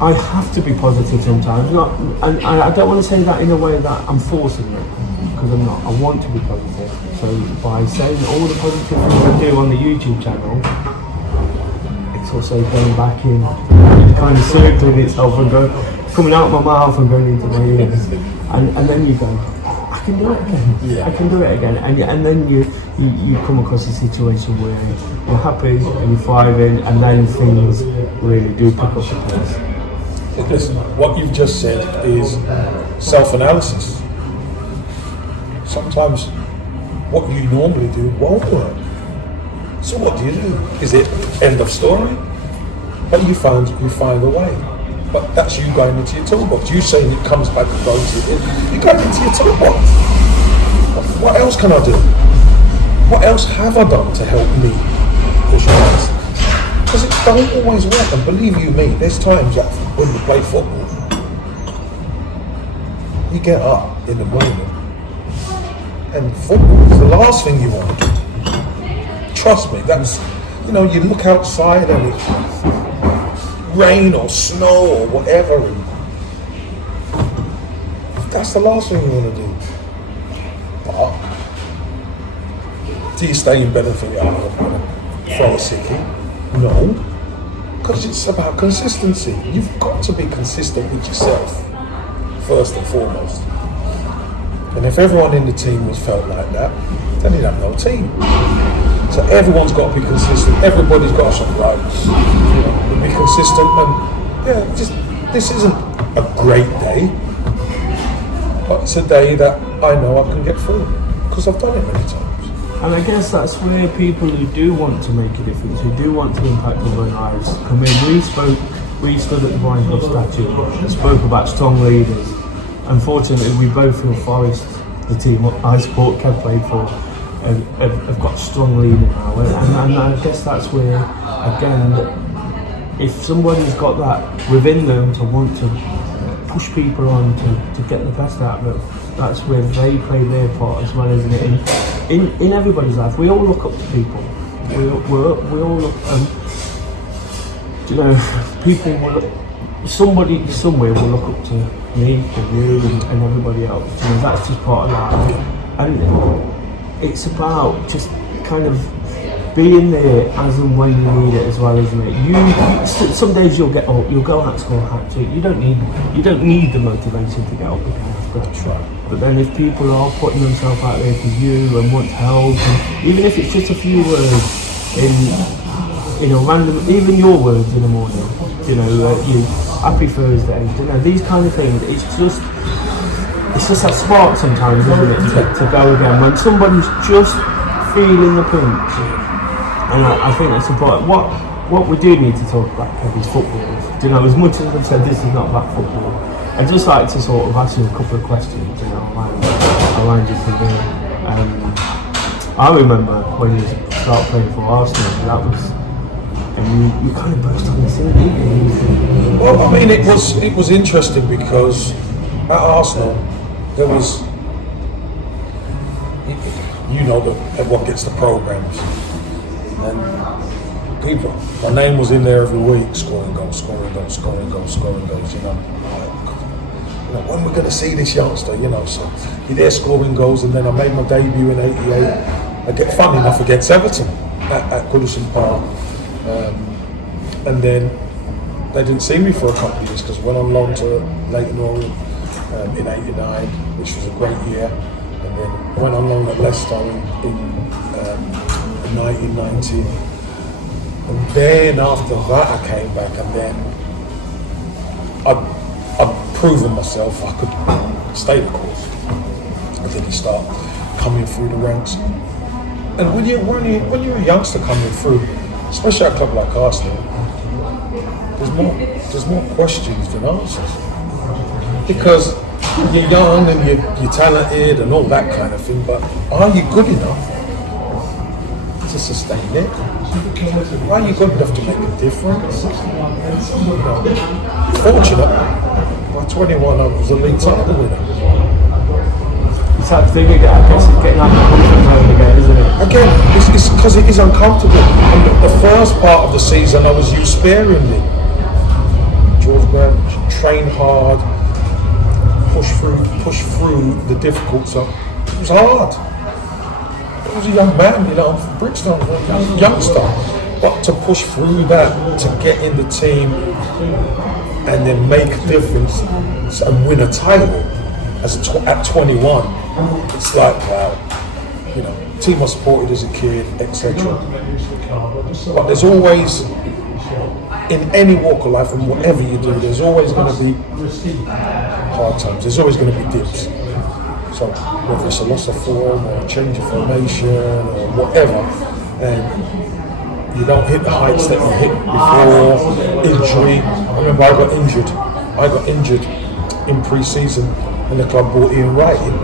I have to be positive sometimes, and I don't want to say that in a way that I'm forcing it, because I'm not. I want to be positive. So by saying all the positive things I do on the YouTube channel, it's also going back in, kind of circling itself and coming out of my mouth and going into my ears, and then you go, I can do it again. Yeah. I can do it again, and then you come across a situation where you're happy and you're thriving, and then things really do pick up the pace. Listen, what you've just said is self-analysis. Sometimes what you normally do won't work. So what do? Is it end of story? But you find a way. But that's you going into your toolbox. You saying it comes back and goes in. You're going into your toolbox. What else can I do? What else have I done to help me push on? Because it don't always work, and believe you me, there's times that when you play football, you get up in the morning, and football is the last thing you want to do. Trust me, that's, you know, you look outside and it's rain or snow or whatever, and that's the last thing you want to do. But do you stay in bed and think, I'm going to throw a sickie? No, because it's about consistency. You've got to be consistent with yourself, first and foremost. And if everyone in the team was felt like that, then you'd have no team. So everyone's got to be consistent. Everybody's got some rights. You know, to be consistent. And yeah, this isn't a great day, but it's a day that I know I can get through because I've done it many times. And I guess that's where people who do want to make a difference, who do want to impact other lives, come in. We stood at the Brian Club statue and spoke about strong leaders. Unfortunately, we both feel Forest, the team I support, Kev played for, have got a strong leader now. And I guess that's where, again, if somebody's got that within them to want to push people on to get the best out of them, that's where they play their part as well, isn't it? In everybody's life, we all look up to people. We all look, you know, people will look, somebody somewhere will look up to me and you and everybody else. You know, that's just part of life. And it's about just kind of being there as and when you need it as well, isn't it? Some days you'll get up, you'll go out and score a hat trick. You don't need the motivation to get up again. That's right. But then if people are putting themselves out there for you and want to help, and even if it's just a few words in a random, even your words in the morning, you know, you happy Thursday, you know, these kind of things. It's just that spark sometimes, isn't it, to go again when somebody's just feeling the pinch. And I think that's important. What we do need to talk about, Kev, is football. You know, as much as I've said this is not about football, I'd just like to sort of ask you a couple of questions, you know, around your career. I remember when you started playing for Arsenal, that was, and you kind of burst on the scene, didn't you? Well, I mean, it was interesting because at Arsenal, there was, you know, that everyone gets the programmes, and people, my name was in there every week, scoring goals, you know. When we're going to see this youngster, you know, so you're there scoring goals, and then I made my debut in '88. I get funny enough against Everton at Goodison Park, and then they didn't see me for a couple of years because I went on loan to Leighton Orient in '89, which was a great year, and then I went on loan at Leicester in 1990, and then after that I came back, and then I'd proven myself I could stay the course. I think you start coming through the ranks, and when you're a youngster coming through, especially at a club like Arsenal, there's more questions than answers, because you're young and you're talented and all that kind of thing, but are you good enough to sustain it? Are you good enough to make a difference? Fortunate, by 21 I was a league title winner. It's that thing again, I guess it's getting out of the comfort zone again, isn't it? Again, it's because it is uncomfortable. And the first part of the season I was used sparingly. George Graham, train hard, push through the difficult stuff. It was hard. I was a young man, I'm from Brixton, I was a youngster. But to push through that, to get in the team and then make a difference and win a title at 21, it's like, wow, team I supported as a kid, etc. But there's always, in any walk of life and whatever you do, there's always going to be hard times, there's always going to be dips. So whether it's a loss of form or a change of formation or whatever, and you don't hit the heights that you hit before, injury. I remember I got injured in pre-season and the club brought Ian Wright in.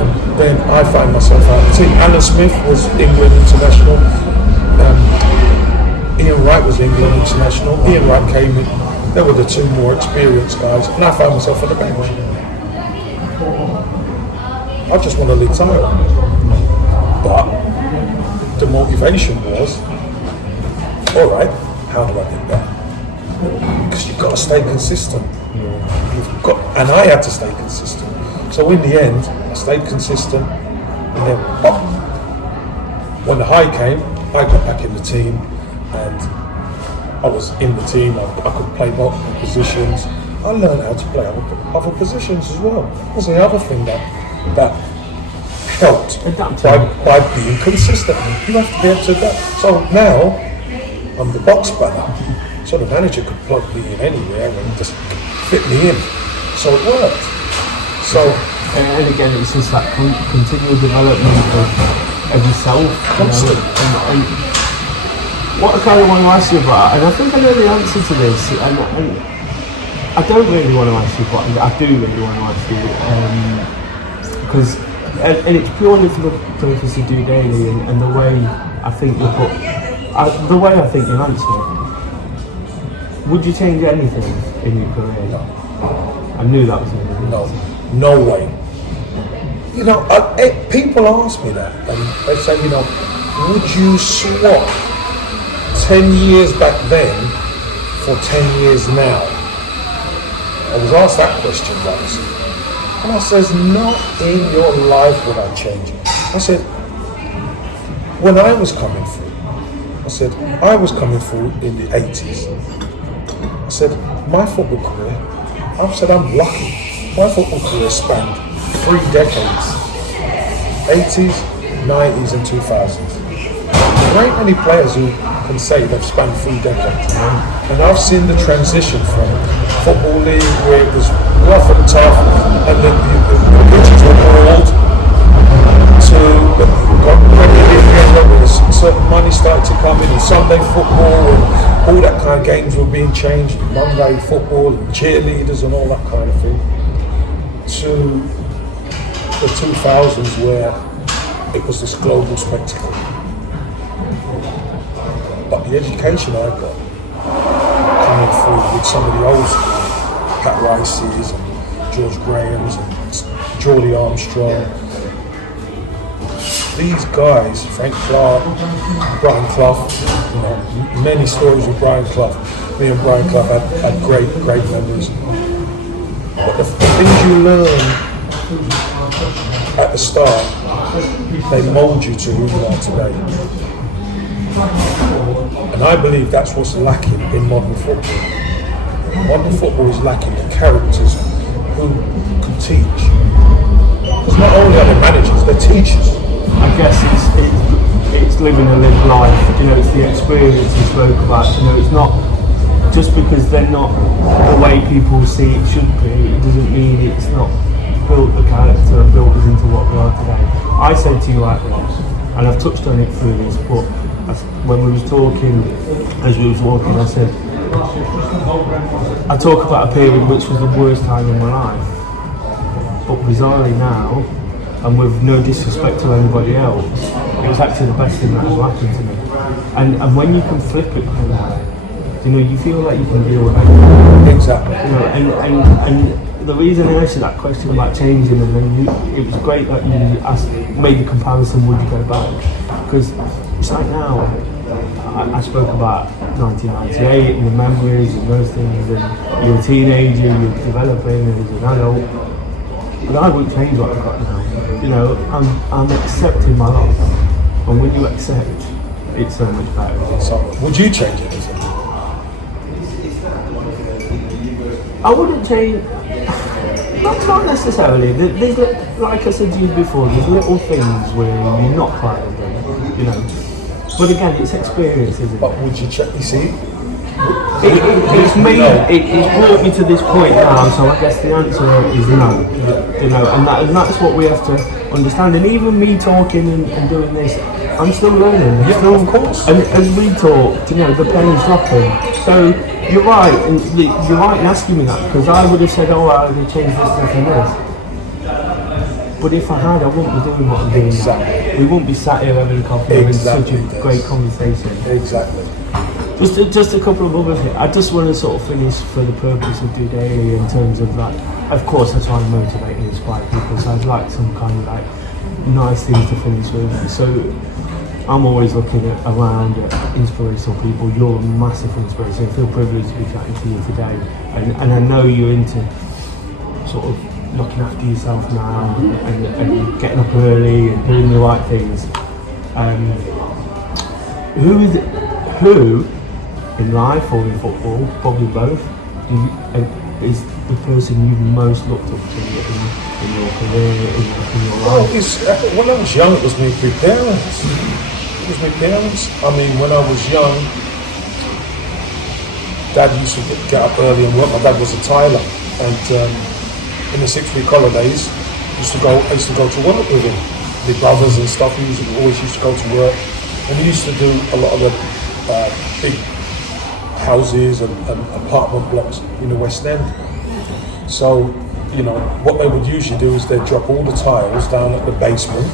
And then I found myself out of the team. Alan Smith was England international. Ian Wright was England international. Ian Wright came in. They were the two more experienced guys, and I found myself on the bench. I just want to league title, but the motivation was, all right, how do I do that? Because you've got to stay consistent. And I had to stay consistent. So in the end, I stayed consistent, and then when the high came, I got back in the team, and I was in the team. I could play multiple positions. I learned how to play other positions as well. That was the other thing that helped by being consistent. You have to be able to adapt. So now I'm the box banner, so the manager could plug me in anywhere and just fit me in. So it worked. So and again, it's just that continual development of yourself. Constant. And what I kind of want to ask you about, and I think I know the answer to this, and I don't really want to ask you, but I do really want to ask you, because and it's purely for the purpose of DOdaily and the way I think you answer it. Would you change anything in your career? No. I knew that was going to be. No way. People ask me that, and they say, would you swap 10 years back then for 10 years now? I was asked that question once, and I says, not in your life would I change it. I said, when I was coming through, I was coming through in the 80s. I said, my football career, I'm lucky. My football career spanned 3 decades, 80s, 90s and 2000s. There ain't many players who can say they've spanned 3 decades. And I've seen the transition from Football League, where it was rough and tough, and the pitches were broad, to when certain money started to come in, and Sunday football and all that kind of games were being changed, Monday football and cheerleaders and all that kind of thing, to the 2000s where it was this global spectacle. But the education I got coming through with some of the old school, Pat Rice's and George Graham's and Geordie Armstrong, these guys, Frank Clark, Brian Clough, many stories with Brian Clough. Me and Brian Clough had great memories. But the things you learn at the start, they mould you to who you are today. And I believe that's what's lacking in modern football. Modern football is lacking the characters who can teach. Because not only are they managers, they're teachers. I guess it's living a lived life. It's the experience you spoke about. It's not just because they're not the way people see it should be. It doesn't mean it's not built the character and built us into what we are today. I said to you and I've touched on it through this, but when we was talking, as we was walking, I said, I talk about a period which was the worst time in my life, but bizarrely now, and with no disrespect to anybody else, it was actually the best thing that has happened to me. And when you can flip it like that, you feel like you can deal with it. Exactly. And the reason I asked you that question about changing, and then it was great that you made the comparison, would you go back? Because it's like now, I spoke about 1998 and the memories and those things, and you're a teenager, you're developing as an adult. But I wouldn't change what I've got now. I'm accepting my life, and when you accept, it's so much better. So, would you change it? I wouldn't change. Not necessarily. There's, like I said to you before, there's little things where you're not proud of them, But again, it's experience, isn't it? But would you check? You see, it's brought me to this point now, so I guess the answer is no. And that's what we have to understand. And even me talking and doing this, I'm still learning. Yeah, of course. And as we talk, the pen's dropping. So you're right, and you're right in asking me that, because I would have said, oh, I would change this, and this. But if I had, I wouldn't be doing what I'm doing. Exactly. We wouldn't be sat here having coffee having such a great conversation. Exactly. Just a couple of other things. I just want to sort of finish for the purpose of DOdaily in terms of that. Of course, I try to motivate and inspire people, so I'd like some kind of nice things to finish with. So I'm always looking around at inspirational people. You're a massive inspiration. I feel privileged to be chatting to you today, and I know you're into sort of looking after yourself now and getting up early and doing the right things. Who in life or in football, probably both, is the person you've most looked up to in your career, in your life? When I was young, it was my parents. I mean, when I was young, Dad used to get up early and work. My dad was a tiler, and in the 6-week holidays, I used to go to work with him. The brothers and stuff, we always used to go to work, and we used to do a lot of the big houses and apartment blocks in the West End. So, what they would usually do is they'd drop all the tiles down at the basement,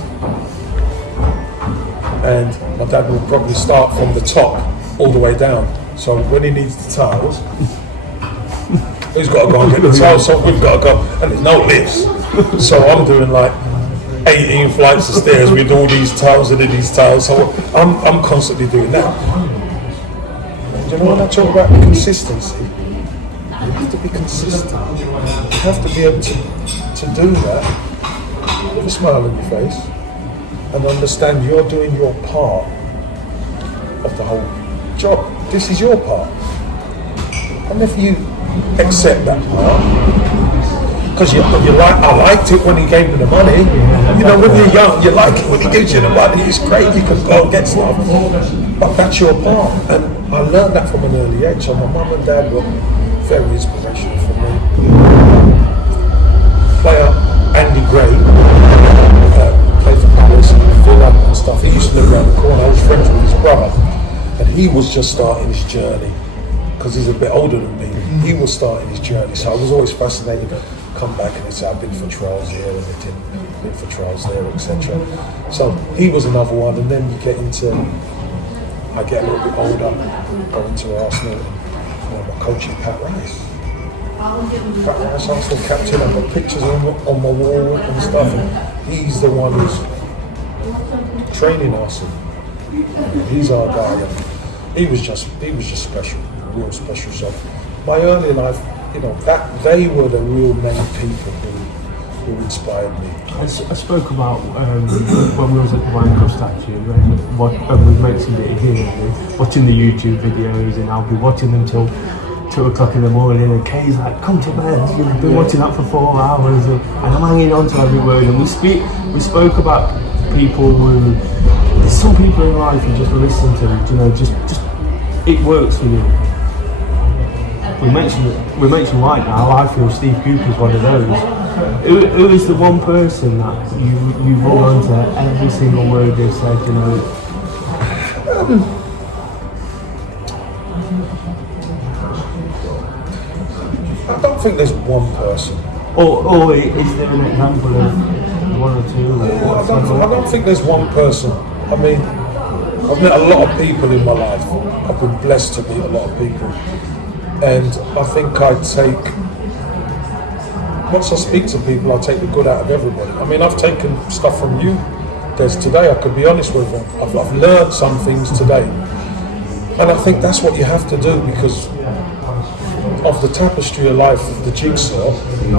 and my dad would probably start from the top all the way down. So when he needs the tiles, he's got to go and get the tiles, so we've got to go, and there's no lifts. So I'm doing 18 flights of stairs with all these tiles and these tiles, so I'm constantly doing that. Do you know when I talk about consistency? You have to be consistent. You have to be able to do that with a smile on your face and understand you're doing your part of the whole job. This is your part. And if you accept that part, because I liked it when he gave me the money. When you're young, you like it when he gives you the money. It's great, you can go and get stuff. But that's your part. And I learned that from an early age. So my mum and dad were very inspirational for me. Player Andy Gray, played for Palace and Villa and stuff. He used to live around the corner. I was friends with his brother. And he was just starting his journey. Because he's a bit older than me. He was starting his journey. So I was always fascinated. Come back and say I've been for trials here and been for trials there, etc. So he was another one, and then you get into, I get a little bit older, go into Arsenal, and my coach is Pat Rice. Pat Rice, Arsenal captain. I've got pictures on my wall and stuff, and he's the one who's training Arsenal. He's our guy, and he was just special, real special. So my early life, that they were the real main people who who inspired me. I spoke about when we was at the Wanko statue and we mentioned it here, watching the YouTube videos, and I'll be watching them till 2 o'clock in the morning, and Kay's like, come to bed, you've been watching that for 4 hours, and I'm hanging on to every word. And we spoke about people who, there's some people in life you just listen to, you know, just it works for you. We mentioned right now, I feel Steve Cooper's one of those. Who is the one person that you roll onto every single word they've said, you know? I don't think there's one person. Or is there an example of one or two? I don't think there's one person. I mean, I've met a lot of people in my life. I've been blessed to meet a lot of people. And I think once I speak to people, I take the good out of everybody. I mean, I've taken stuff from you. There's today, I could be honest with you. I've learned some things today. And I think that's what you have to do, because of the tapestry of life, of the jigsaw, you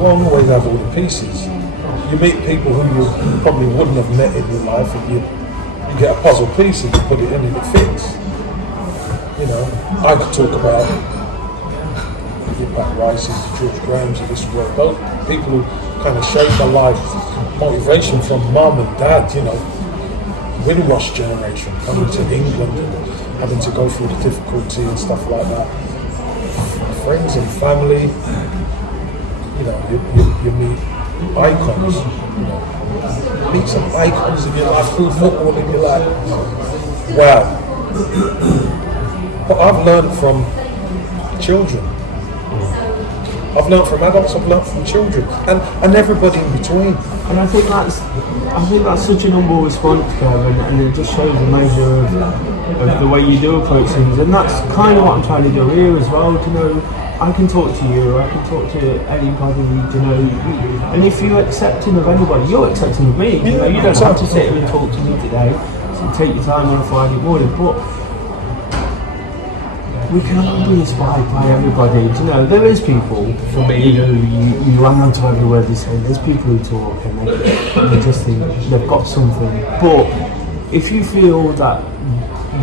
won't always have all the pieces. You meet people who you probably wouldn't have met in your life, and you get a puzzle piece and you put it in and it fits. You know, I could talk about the Pat Rice's, George Graham's of this world, those people who kind of shaped my life, motivation from mum and dad, you know, Windrush generation, coming to England, having to go through the difficulty and stuff like that. Friends and family, you know, you meet icons, you know, meet some icons in your life, through football in your life. Wow. But I've learned from children. I've learned from adults, I've learned from children, and everybody in between. And I think that's such a humble response, Kevin, and it just shows the measure of the way you do approach things. And that's kind of what I'm trying to do here as well. You know, I can talk to you, I can talk to anybody, you know, and if you're accepting of anybody, you're accepting of me. You know, you don't have to sit here and talk to me today, so take your time on a Friday morning, but we can all be inspired by everybody. You know, there is people, for me, you hang on to every word they say. There's people who talk and they just think they've got something. But if you feel that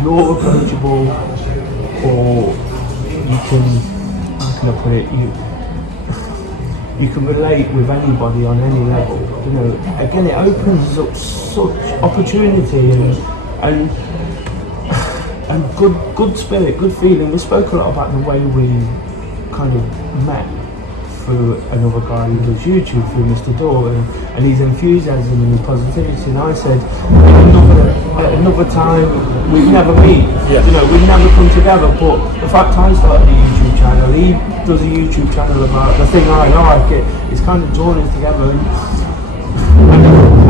you're approachable, or you can, how can I put it, you can relate with anybody on any level. You know, again, it opens up such opportunity and good spirit, good feeling. We spoke a lot about the way we kind of met through another guy who does YouTube, through Mr. Daw, and his enthusiasm and his positivity. And I said, at another time, we'd never meet. Yeah. You know, we'd never come together. But the fact I started a YouTube channel, he does a YouTube channel about the thing I like. It's kind of drawn us together.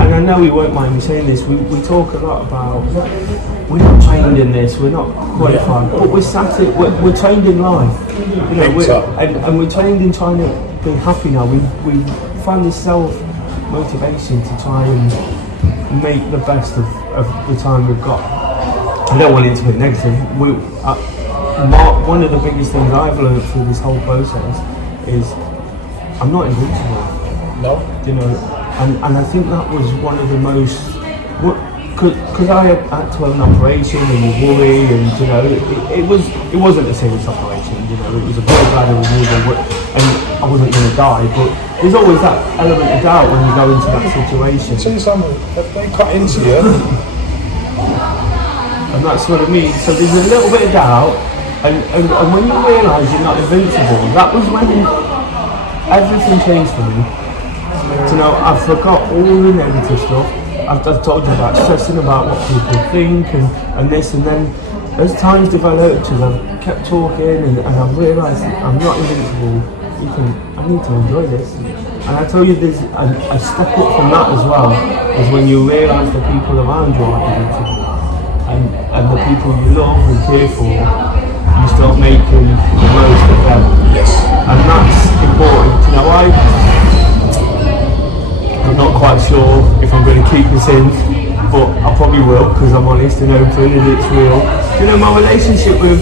And I know he won't mind me saying this, we talk a lot about, we're not trained in this, we're not qualified, but we're trained in life. You know, and we're trained in trying to be happy now. We find this self-motivation to try and make the best of the time we've got. I don't want it to be negative. One of the biggest things I've learned through this whole process is I'm not invincible. No. You know, and I think that was one of the most, because I had to have an operation and you worry, and you know, it wasn't a serious operation, you know, it was a gallbladder removal, and I wasn't going to die, but there's always that element of doubt when you go into that situation. See something, if they cut into you, and that's what I mean. So there's a little bit of doubt, and when you realise you're not invincible, that was when everything changed for me. You know, I forgot all the negative stuff. I've told you about stressing about what people think and this, and then as times developed, as I've kept talking and I've realised that I'm not invincible, I need to enjoy this. And I tell you, there's a step up from that as well, is when you realise the people around you are invincible, and the people you love and care for, you start making the most of them. yes. And that's important. You know, I'm not quite sure if I'm going to keep this in, but I probably will, because I'm honest and open and it's real. You know, my relationship with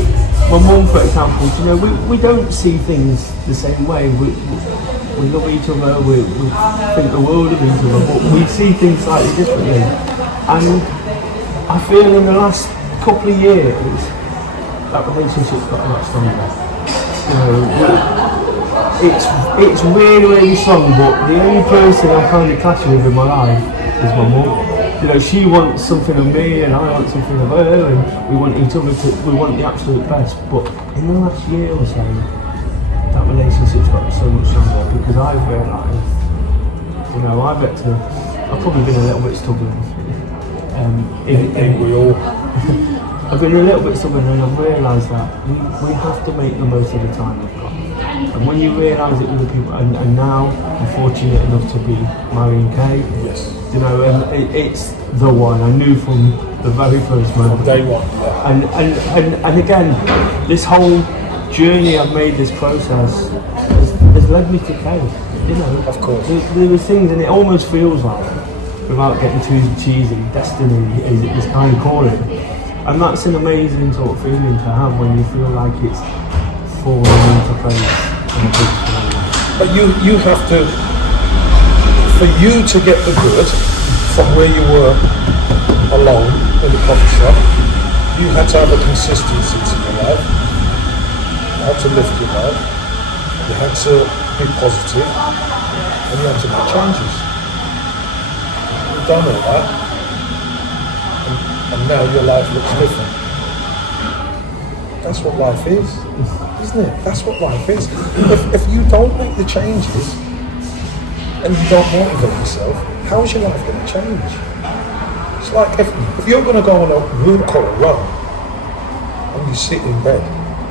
my mum, for example, you know, we don't see things the same way. we love each other, we think the world of each other, but we see things slightly differently. And I feel in the last couple of years, that relationship's got a lot stronger. You know, it's really, really strong, but the only person I kind of clash with in my life is my mum. You know, she wants something of me and I want something of her, and we want each other we want the absolute best. But in the last year or so, that relationship's got so much stronger because I've realised, you know, I've probably been a little bit stubborn. We all. I've been a little bit stubborn and I've realised that we have to make the most of the time we've got. And when you realise it with the people, and now I'm fortunate enough to be marrying Kay. Yes. You know, and it's the one. I knew from the very first moment. From day one. Yeah. And again, this whole journey I've made, this process, has led me to Kay. You know, of course. There were things, and it almost feels like, without getting too cheesy, destiny is this kind of calling. And that's an amazing sort of feeling to have when you feel like it's falling into place in a big way. But you have to, for you to get the good from where you were alone in the coffee shop, you had to have a consistency to your life. You had to lift your life. You had to be positive, and you had to make changes. You've done all that, and now your life looks different. That's what life is, isn't it? That's what life is. If you don't make the changes and you don't motivate yourself, how is your life going to change? It's like if you're going to go on a walk or a run and you sit in bed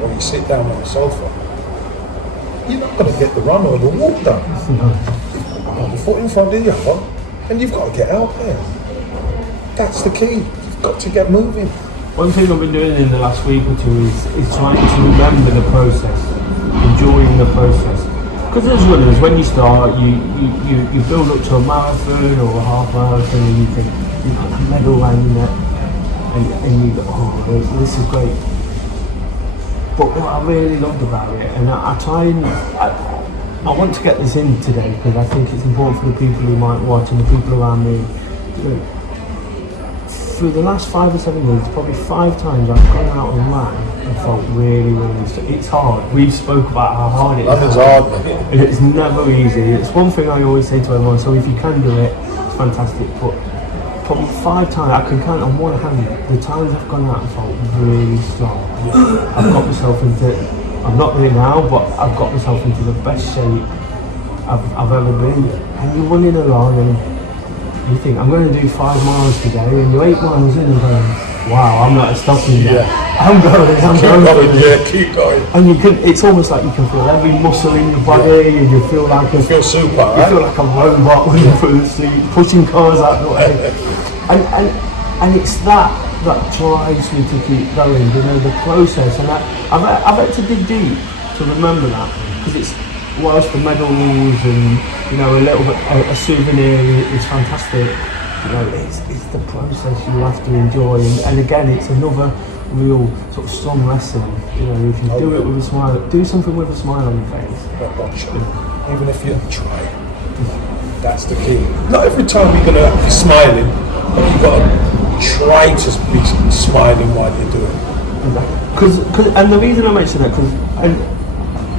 or you sit down on the sofa, you're not going to get the run or the walk done. You've got one foot in front of the other and you've got to get out there. That's the key. You've got to get moving. One thing I've been doing in the last week or two is trying to remember the process, enjoying the process. Because as runners, when you start, you build up to a marathon or a half marathon and you think, you've got a medal around your neck and you go, oh, this is great. But what I really loved about it, and I want to get this in today because I think it's important for the people who might watch and the people around me. You know, through the last 5 or 7 weeks, probably 5 times I've gone out and ran and felt really, really sick. It's hard. We've spoke about how hard it is. Nothing's hard, and it's never easy. It's one thing I always say to everyone, so if you can do it, it's fantastic. But probably 5 times, I can count on one hand the times I've gone out and felt really strong. I've got myself into, I'm not there now, but I've got myself into the best shape I've ever been. And you're running along and you think, I'm going to do 5 miles today, and you're 8 miles in and going, wow, I'm not stopping yet. Yeah. I'm going. Yeah, keep going. And you can, it's almost like you can feel every muscle in your body, and you feel like you feel super, you feel like a robot when you're through the seat, pushing cars out the way. and it's that drives me to keep going, you know, the process. And I've had to dig deep to remember that, because it's, whilst the medals and, you know, a little bit a souvenir is fantastic, you know, it's the process you have to enjoy, and again it's another real sort of strong lesson. You know, if you do it with a smile, do something with a smile on your face. Even if you try, that's the key. Not every time you're going to be smiling, but you've got to try to be smiling while you're doing it. Because and the reason I mention that, because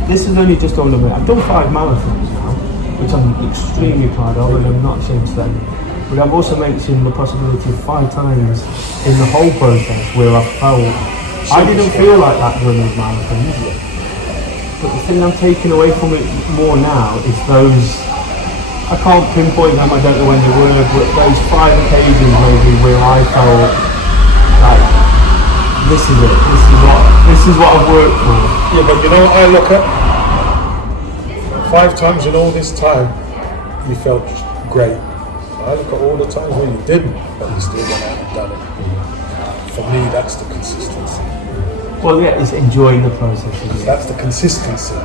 this is only just on the way. I've done 5 marathons now, which I'm extremely proud of, and I'm not ashamed to say. But I've also mentioned the possibility of 5 times in the whole process where I felt I didn't feel like that during those marathons. But the thing I'm taking away from it more now is those, I can't pinpoint them, I don't know when they were, but those 5 occasions maybe where I felt like, this is it, this is what I've worked for. Yeah, but you know what I look at? 5 times in all this time, you felt great. I look at all the times when you didn't, but you still went out and done it. For me, that's the consistency. Well, yeah, it's enjoying the process. Isn't it? That's the consistency.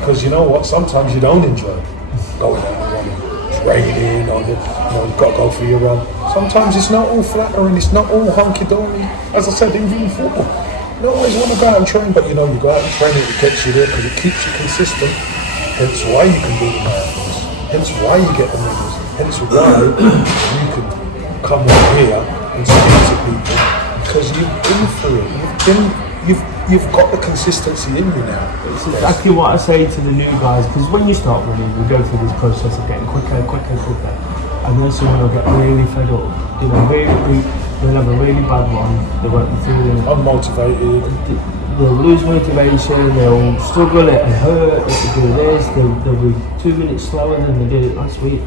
Because you know what? Sometimes you don't enjoy going out and running, training, or you've got to go for your run. Sometimes it's not all flattering, it's not all hunky-dory. As I said, even football. You don't always want to go out and train, but you know, you go out and train it gets you there because it keeps you consistent. Hence why you can do the marathons. Hence why you get the medals. Hence why you can come on here and speak to people, because you've been through it. You've got the consistency in you now. It's exactly what I say to the new guys, because when you start running, you go through this process of getting quicker, and then someone will get really fed up. You know, they'll have a really bad one. They won't be feeling Unmotivated. They'll lose motivation. They'll struggle. It'll hurt. It'll do this. They'll be 2 minutes slower than they did it last week.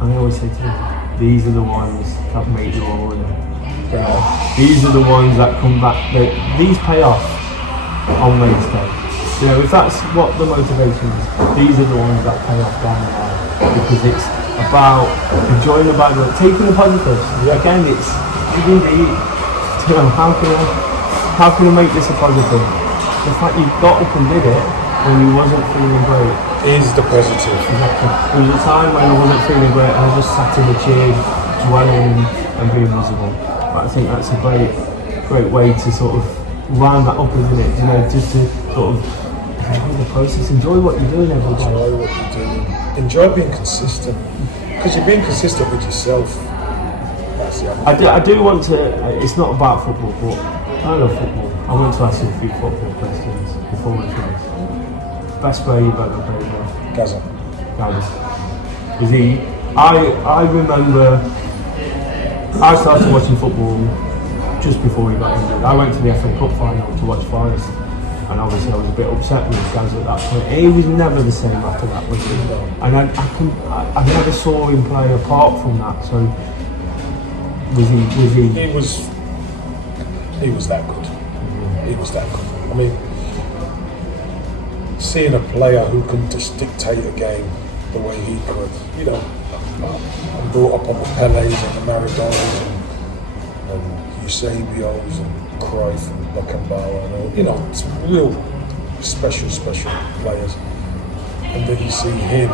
And I always say to them, these are the ones that make you all winner. These are the ones that come back. These pay off on Wednesday. You know, if that's what the motivation is, these are the ones that pay off down the line, because it's about enjoying the bad work, taking the positives. Again, it's you know, how can I make this a positive? The fact you got up and did it when you wasn't feeling great is the positive. Exactly. There was a time when I wasn't feeling great and I just sat in the chair, dwelling and being miserable. But I think that's a great way to sort of round that up, isn't it? You know, just to sort of enjoy the process, enjoy what you're doing every day. Enjoy what you're doing. Enjoy being consistent, because you're being consistent with yourself. That's the other thing. I do want to. It's not about football, but I love football. I want to ask you a few football questions before we finish. Best player you've ever played with? Gaza. Is he? I remember. I started watching football just before he got injured. I went to the FA Cup final to watch Forest, and obviously I was a bit upset with Gaz at that point. He was never the same after that, was he? And I never saw him play apart from that. So was he? He was that good. He was that good. I mean, seeing a player who can just dictate a game the way he could, you know. I'm brought up on the Pelés and the Maradonas and Eusebios and Cruyff and Beckenbauer and all, you know, it's real special players. And then you see him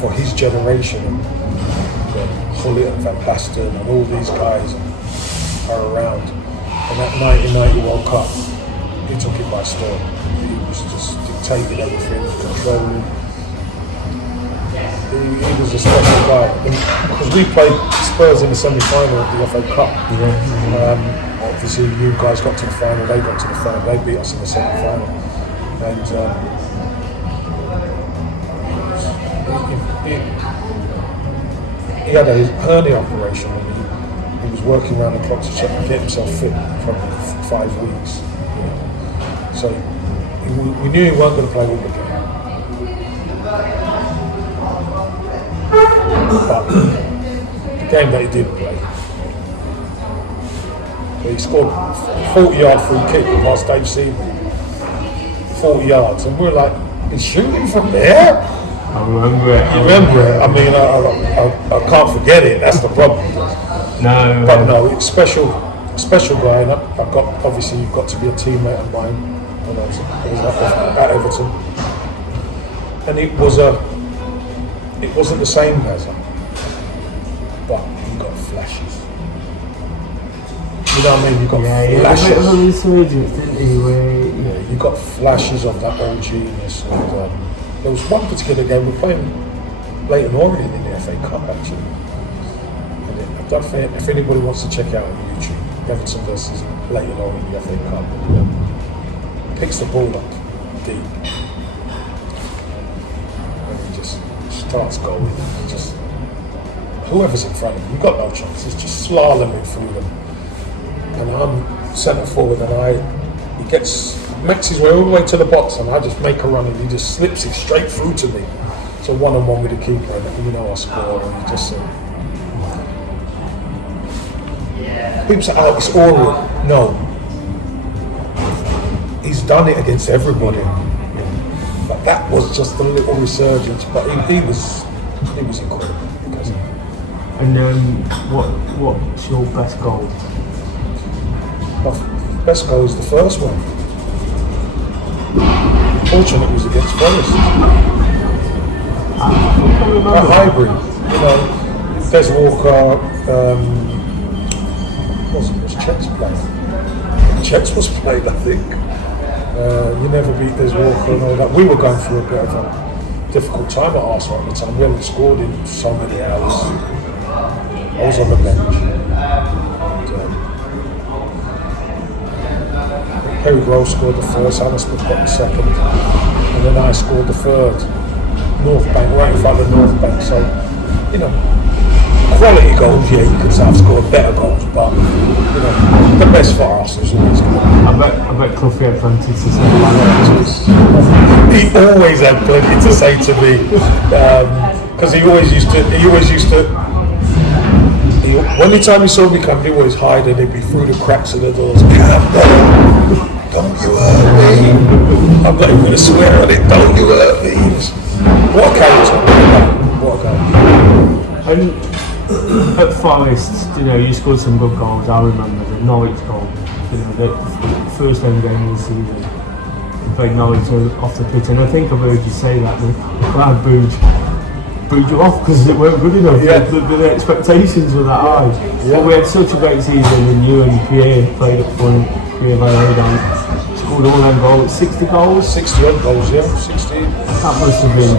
for his generation, and Gullit and Van Basten and all these guys are around. And that 1990 World Cup, he took it by storm. He was just dictating everything, controlling. He was a special guy, because we played Spurs in the semi-final of the FA Cup. Obviously, you guys got to the final, they got to the final, they beat us in the semi-final, and he had a hernia operation, and he was working around the clock to get himself fit for 5 weeks. You know. So we knew he weren't going to play all the game. But the game that he did play, he scored a 40-yard free kick past Dave Seaman, 40 yards, and we're like, he's shooting from there? I remember it. You remember it? I mean, I can't forget it, that's the problem. No. But no, it's special guy, and I've got, obviously you've got to be a teammate of mine when I was at Everton. And it wasn't the same as him, but he got flashes. You know what I mean? You got flashes. He was a bit of a resurgence, didn't he? Yeah, you got flashes of that old genius. And, there was one particular game we were playing Leyton Orient in the FA Cup, actually. And I don't think, if anybody wants to check out on YouTube, Everton versus Leyton Orient in the FA Cup, picks the ball up deep. Starts going, just whoever's in front of him, you've got no chance. It's just slaloming through them, and I'm centre forward, and he makes his way all the way to the box, and I just make a run, and he just slips it straight through to me. So 1-on-1 with the keeper, and you know I score, and he just people say, "Oh, it's Orient." No, he's done it against everybody. But that was just a little resurgence, but he was incredible. And what's your best goal? My best goal is the first one. Fortunately, it was against Forest. A hybrid, you know. Des Walker, was Chet's played? Chet's was played, I think. You never beat Des Walker and all that. We were going through a bit of a difficult time at Arsenal at the time. We hadn't scored in so many hours. I was on the bench. Harry Grove scored the first, Anna Smith got the second, and then I scored the third. North Bank, right in front of North Bank. So, you know, quality goals, yeah, you could say I've scored better goals, but, you know, the best for us is always good. I bet Cluffy had plenty to say about that. He always had plenty to say to me, because he always used to, anytime he saw me come, he always hide and he'd be through the cracks of the doors. Campbell, don't you hurt me. I'm not even going to swear on it, don't you hurt me. What a character. What a character. And at Forest, you know, you scored some good goals. I remember the Norwich goal. You know, the first home game of the season. We played Norwich off the pitch, and I think I've heard you say that the crowd booed you off because it weren't good enough. Yeah. The expectations were that high. Yeah. But we had such a great season, and you and Pierre played up front. Pierre scored all them goals. 60 goals. 60 odd goals, yeah. 60. That must have been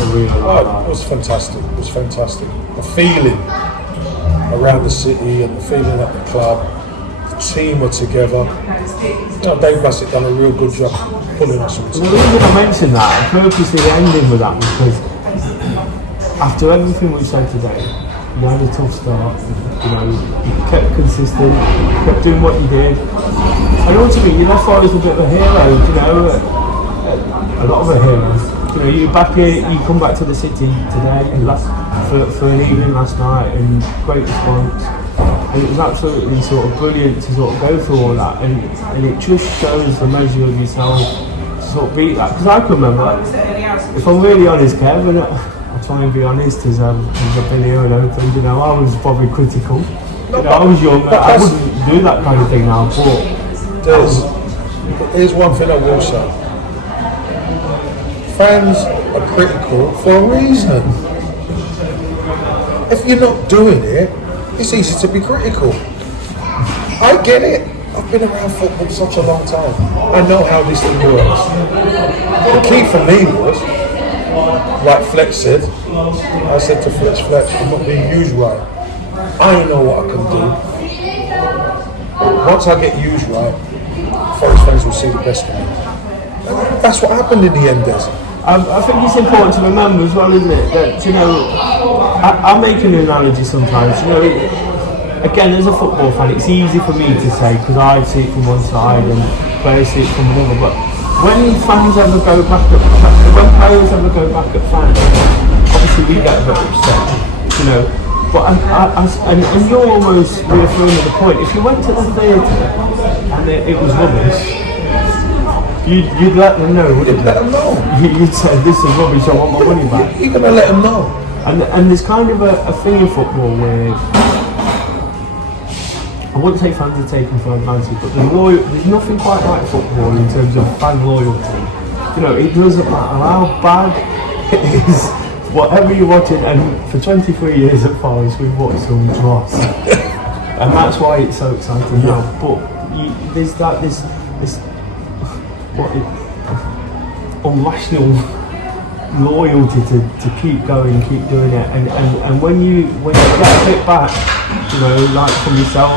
a real. Oh, it was fantastic. It was fantastic. The feeling around the city and the feeling at the club. The team were together. You know, Dave Bassett done a real good job pulling us all The together. reason I mentioned that, I purposely ending with that because after everything we've said today, you had a tough start. You know, you kept consistent, kept doing what you did, and ultimately you left Forest a bit of a hero. You know, a lot of a hero. You know, you're back here, you come back to the city today and for an evening last night, and great response. And it was absolutely sort of brilliant to sort of go through all that, and it just shows the measure of yourself to sort of beat that. Because I can remember, if I'm really honest, Kev, and I'll try and be honest as I've been here and open, you know, I was probably critical. You know, I was young, I wouldn't do that kind of thing now, but Here's one thing I will say. Fans are critical for a reason. If you're not doing it, it's easy to be critical. I get it. I've been around football such a long time. I know how this thing works. The key for me was, like Fletch said, I said to Fletch, I'm not being used right. I know what I can do. Once I get used right, Forest fans will see the best of me. That's what happened in the end, Des. I think it's important to remember as well, isn't it, that, you know, I make an analogy sometimes, you know, again, as a football fan, it's easy for me to say, because I see it from one side and players see it from another, but when fans ever go back at, when players ever go back at fans, obviously we get a bit upset, you know, but and you're almost reaffirming the point. If you went to the theatre and it was rubbish, you'd let them know, wouldn't you? Let them know. You'd say, this is rubbish, I want my money back. You're going to let them know. And there's kind of a thing in football where, I wouldn't say fans are taken for advantage, but there's nothing quite like football in terms of fan loyalty. You know, it doesn't matter how bad it is, whatever you're watching, and for 23 years at Forest we've watched some dross. And that's why it's so exciting now. But there's this irrational loyalty to keep going, keep doing it, and when you get a bit back, you know, like from yourself,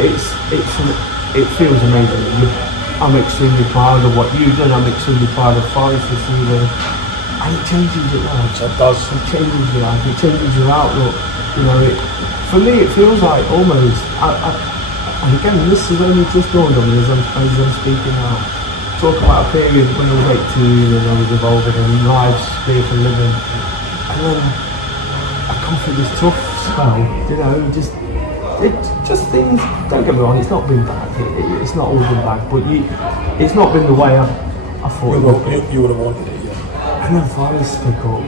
it feels amazing. I'm extremely proud of what you've done. I'm extremely proud of Forest this season, and it changes your life. It does. It changes your life. It changes your outlook. You know, for me, it feels like almost. And again, this has only just dawned on me as I'm speaking now. Talk about a period when I was 18 and I was evolving and life's there for living, and then I come through this tough spell, you know, just things, don't get me wrong, it's not been bad, it's not all been bad, but it's not been the way I thought it would be. You would have wanted it, yeah. And then Forest pick up,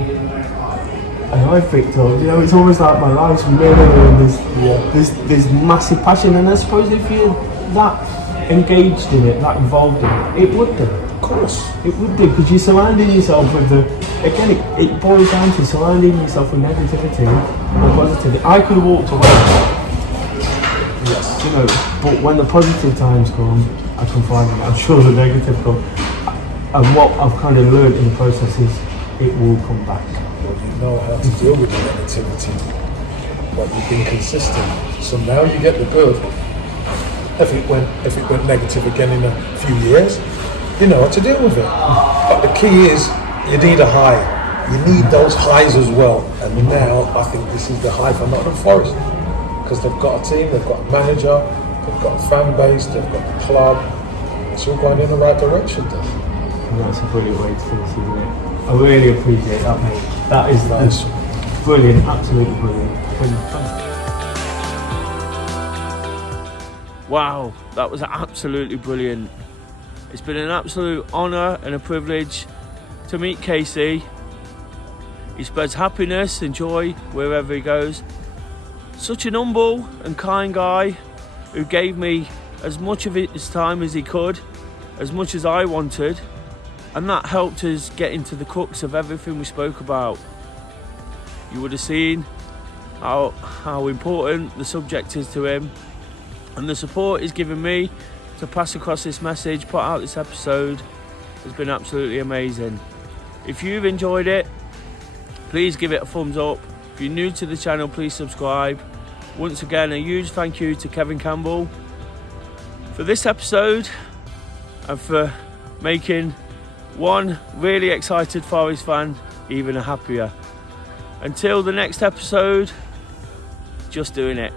and I picked up, you know, it's almost like my life's mirror and there's massive passion, and I suppose if you're that engaged in it, that involved in it, it would do. Of course. It would do, because you're surrounding yourself with it boils down to surrounding yourself with negativity or positivity. I could have walked away, Yes. you know, but when the positive times come, I can find it. I'm sure the negative come. And what I've kind of learned in the process is it will come back. Well, you know how to deal with the negativity, but you've been consistent. So now you get the good. If it went negative again in a few years, you know how to deal with it. But the key is you need a high. You need those highs as well. And now I think this is the high for Nottingham Forest, because they've got a team, they've got a manager, they've got a fan base, they've got a club. It's all going in the right direction. And that's a brilliant way to finish, isn't it? I really appreciate that, mate. That is Nice. brilliant, absolutely brilliant. Wow, that was absolutely brilliant. It's been an absolute honour and a privilege to meet Casey. He spreads happiness and joy wherever he goes. Such an humble and kind guy who gave me as much of his time as he could, as much as I wanted, and that helped us get into the crux of everything we spoke about. You would have seen how important the subject is to him, and the support he's given me to pass across this message, put out this episode, has been absolutely amazing. If you've enjoyed it, please give it a thumbs up. If you're new to the channel, please subscribe. Once again, a huge thank you to Kevin Campbell for this episode and for making one really excited Forest fan even happier. Until the next episode, just doing it.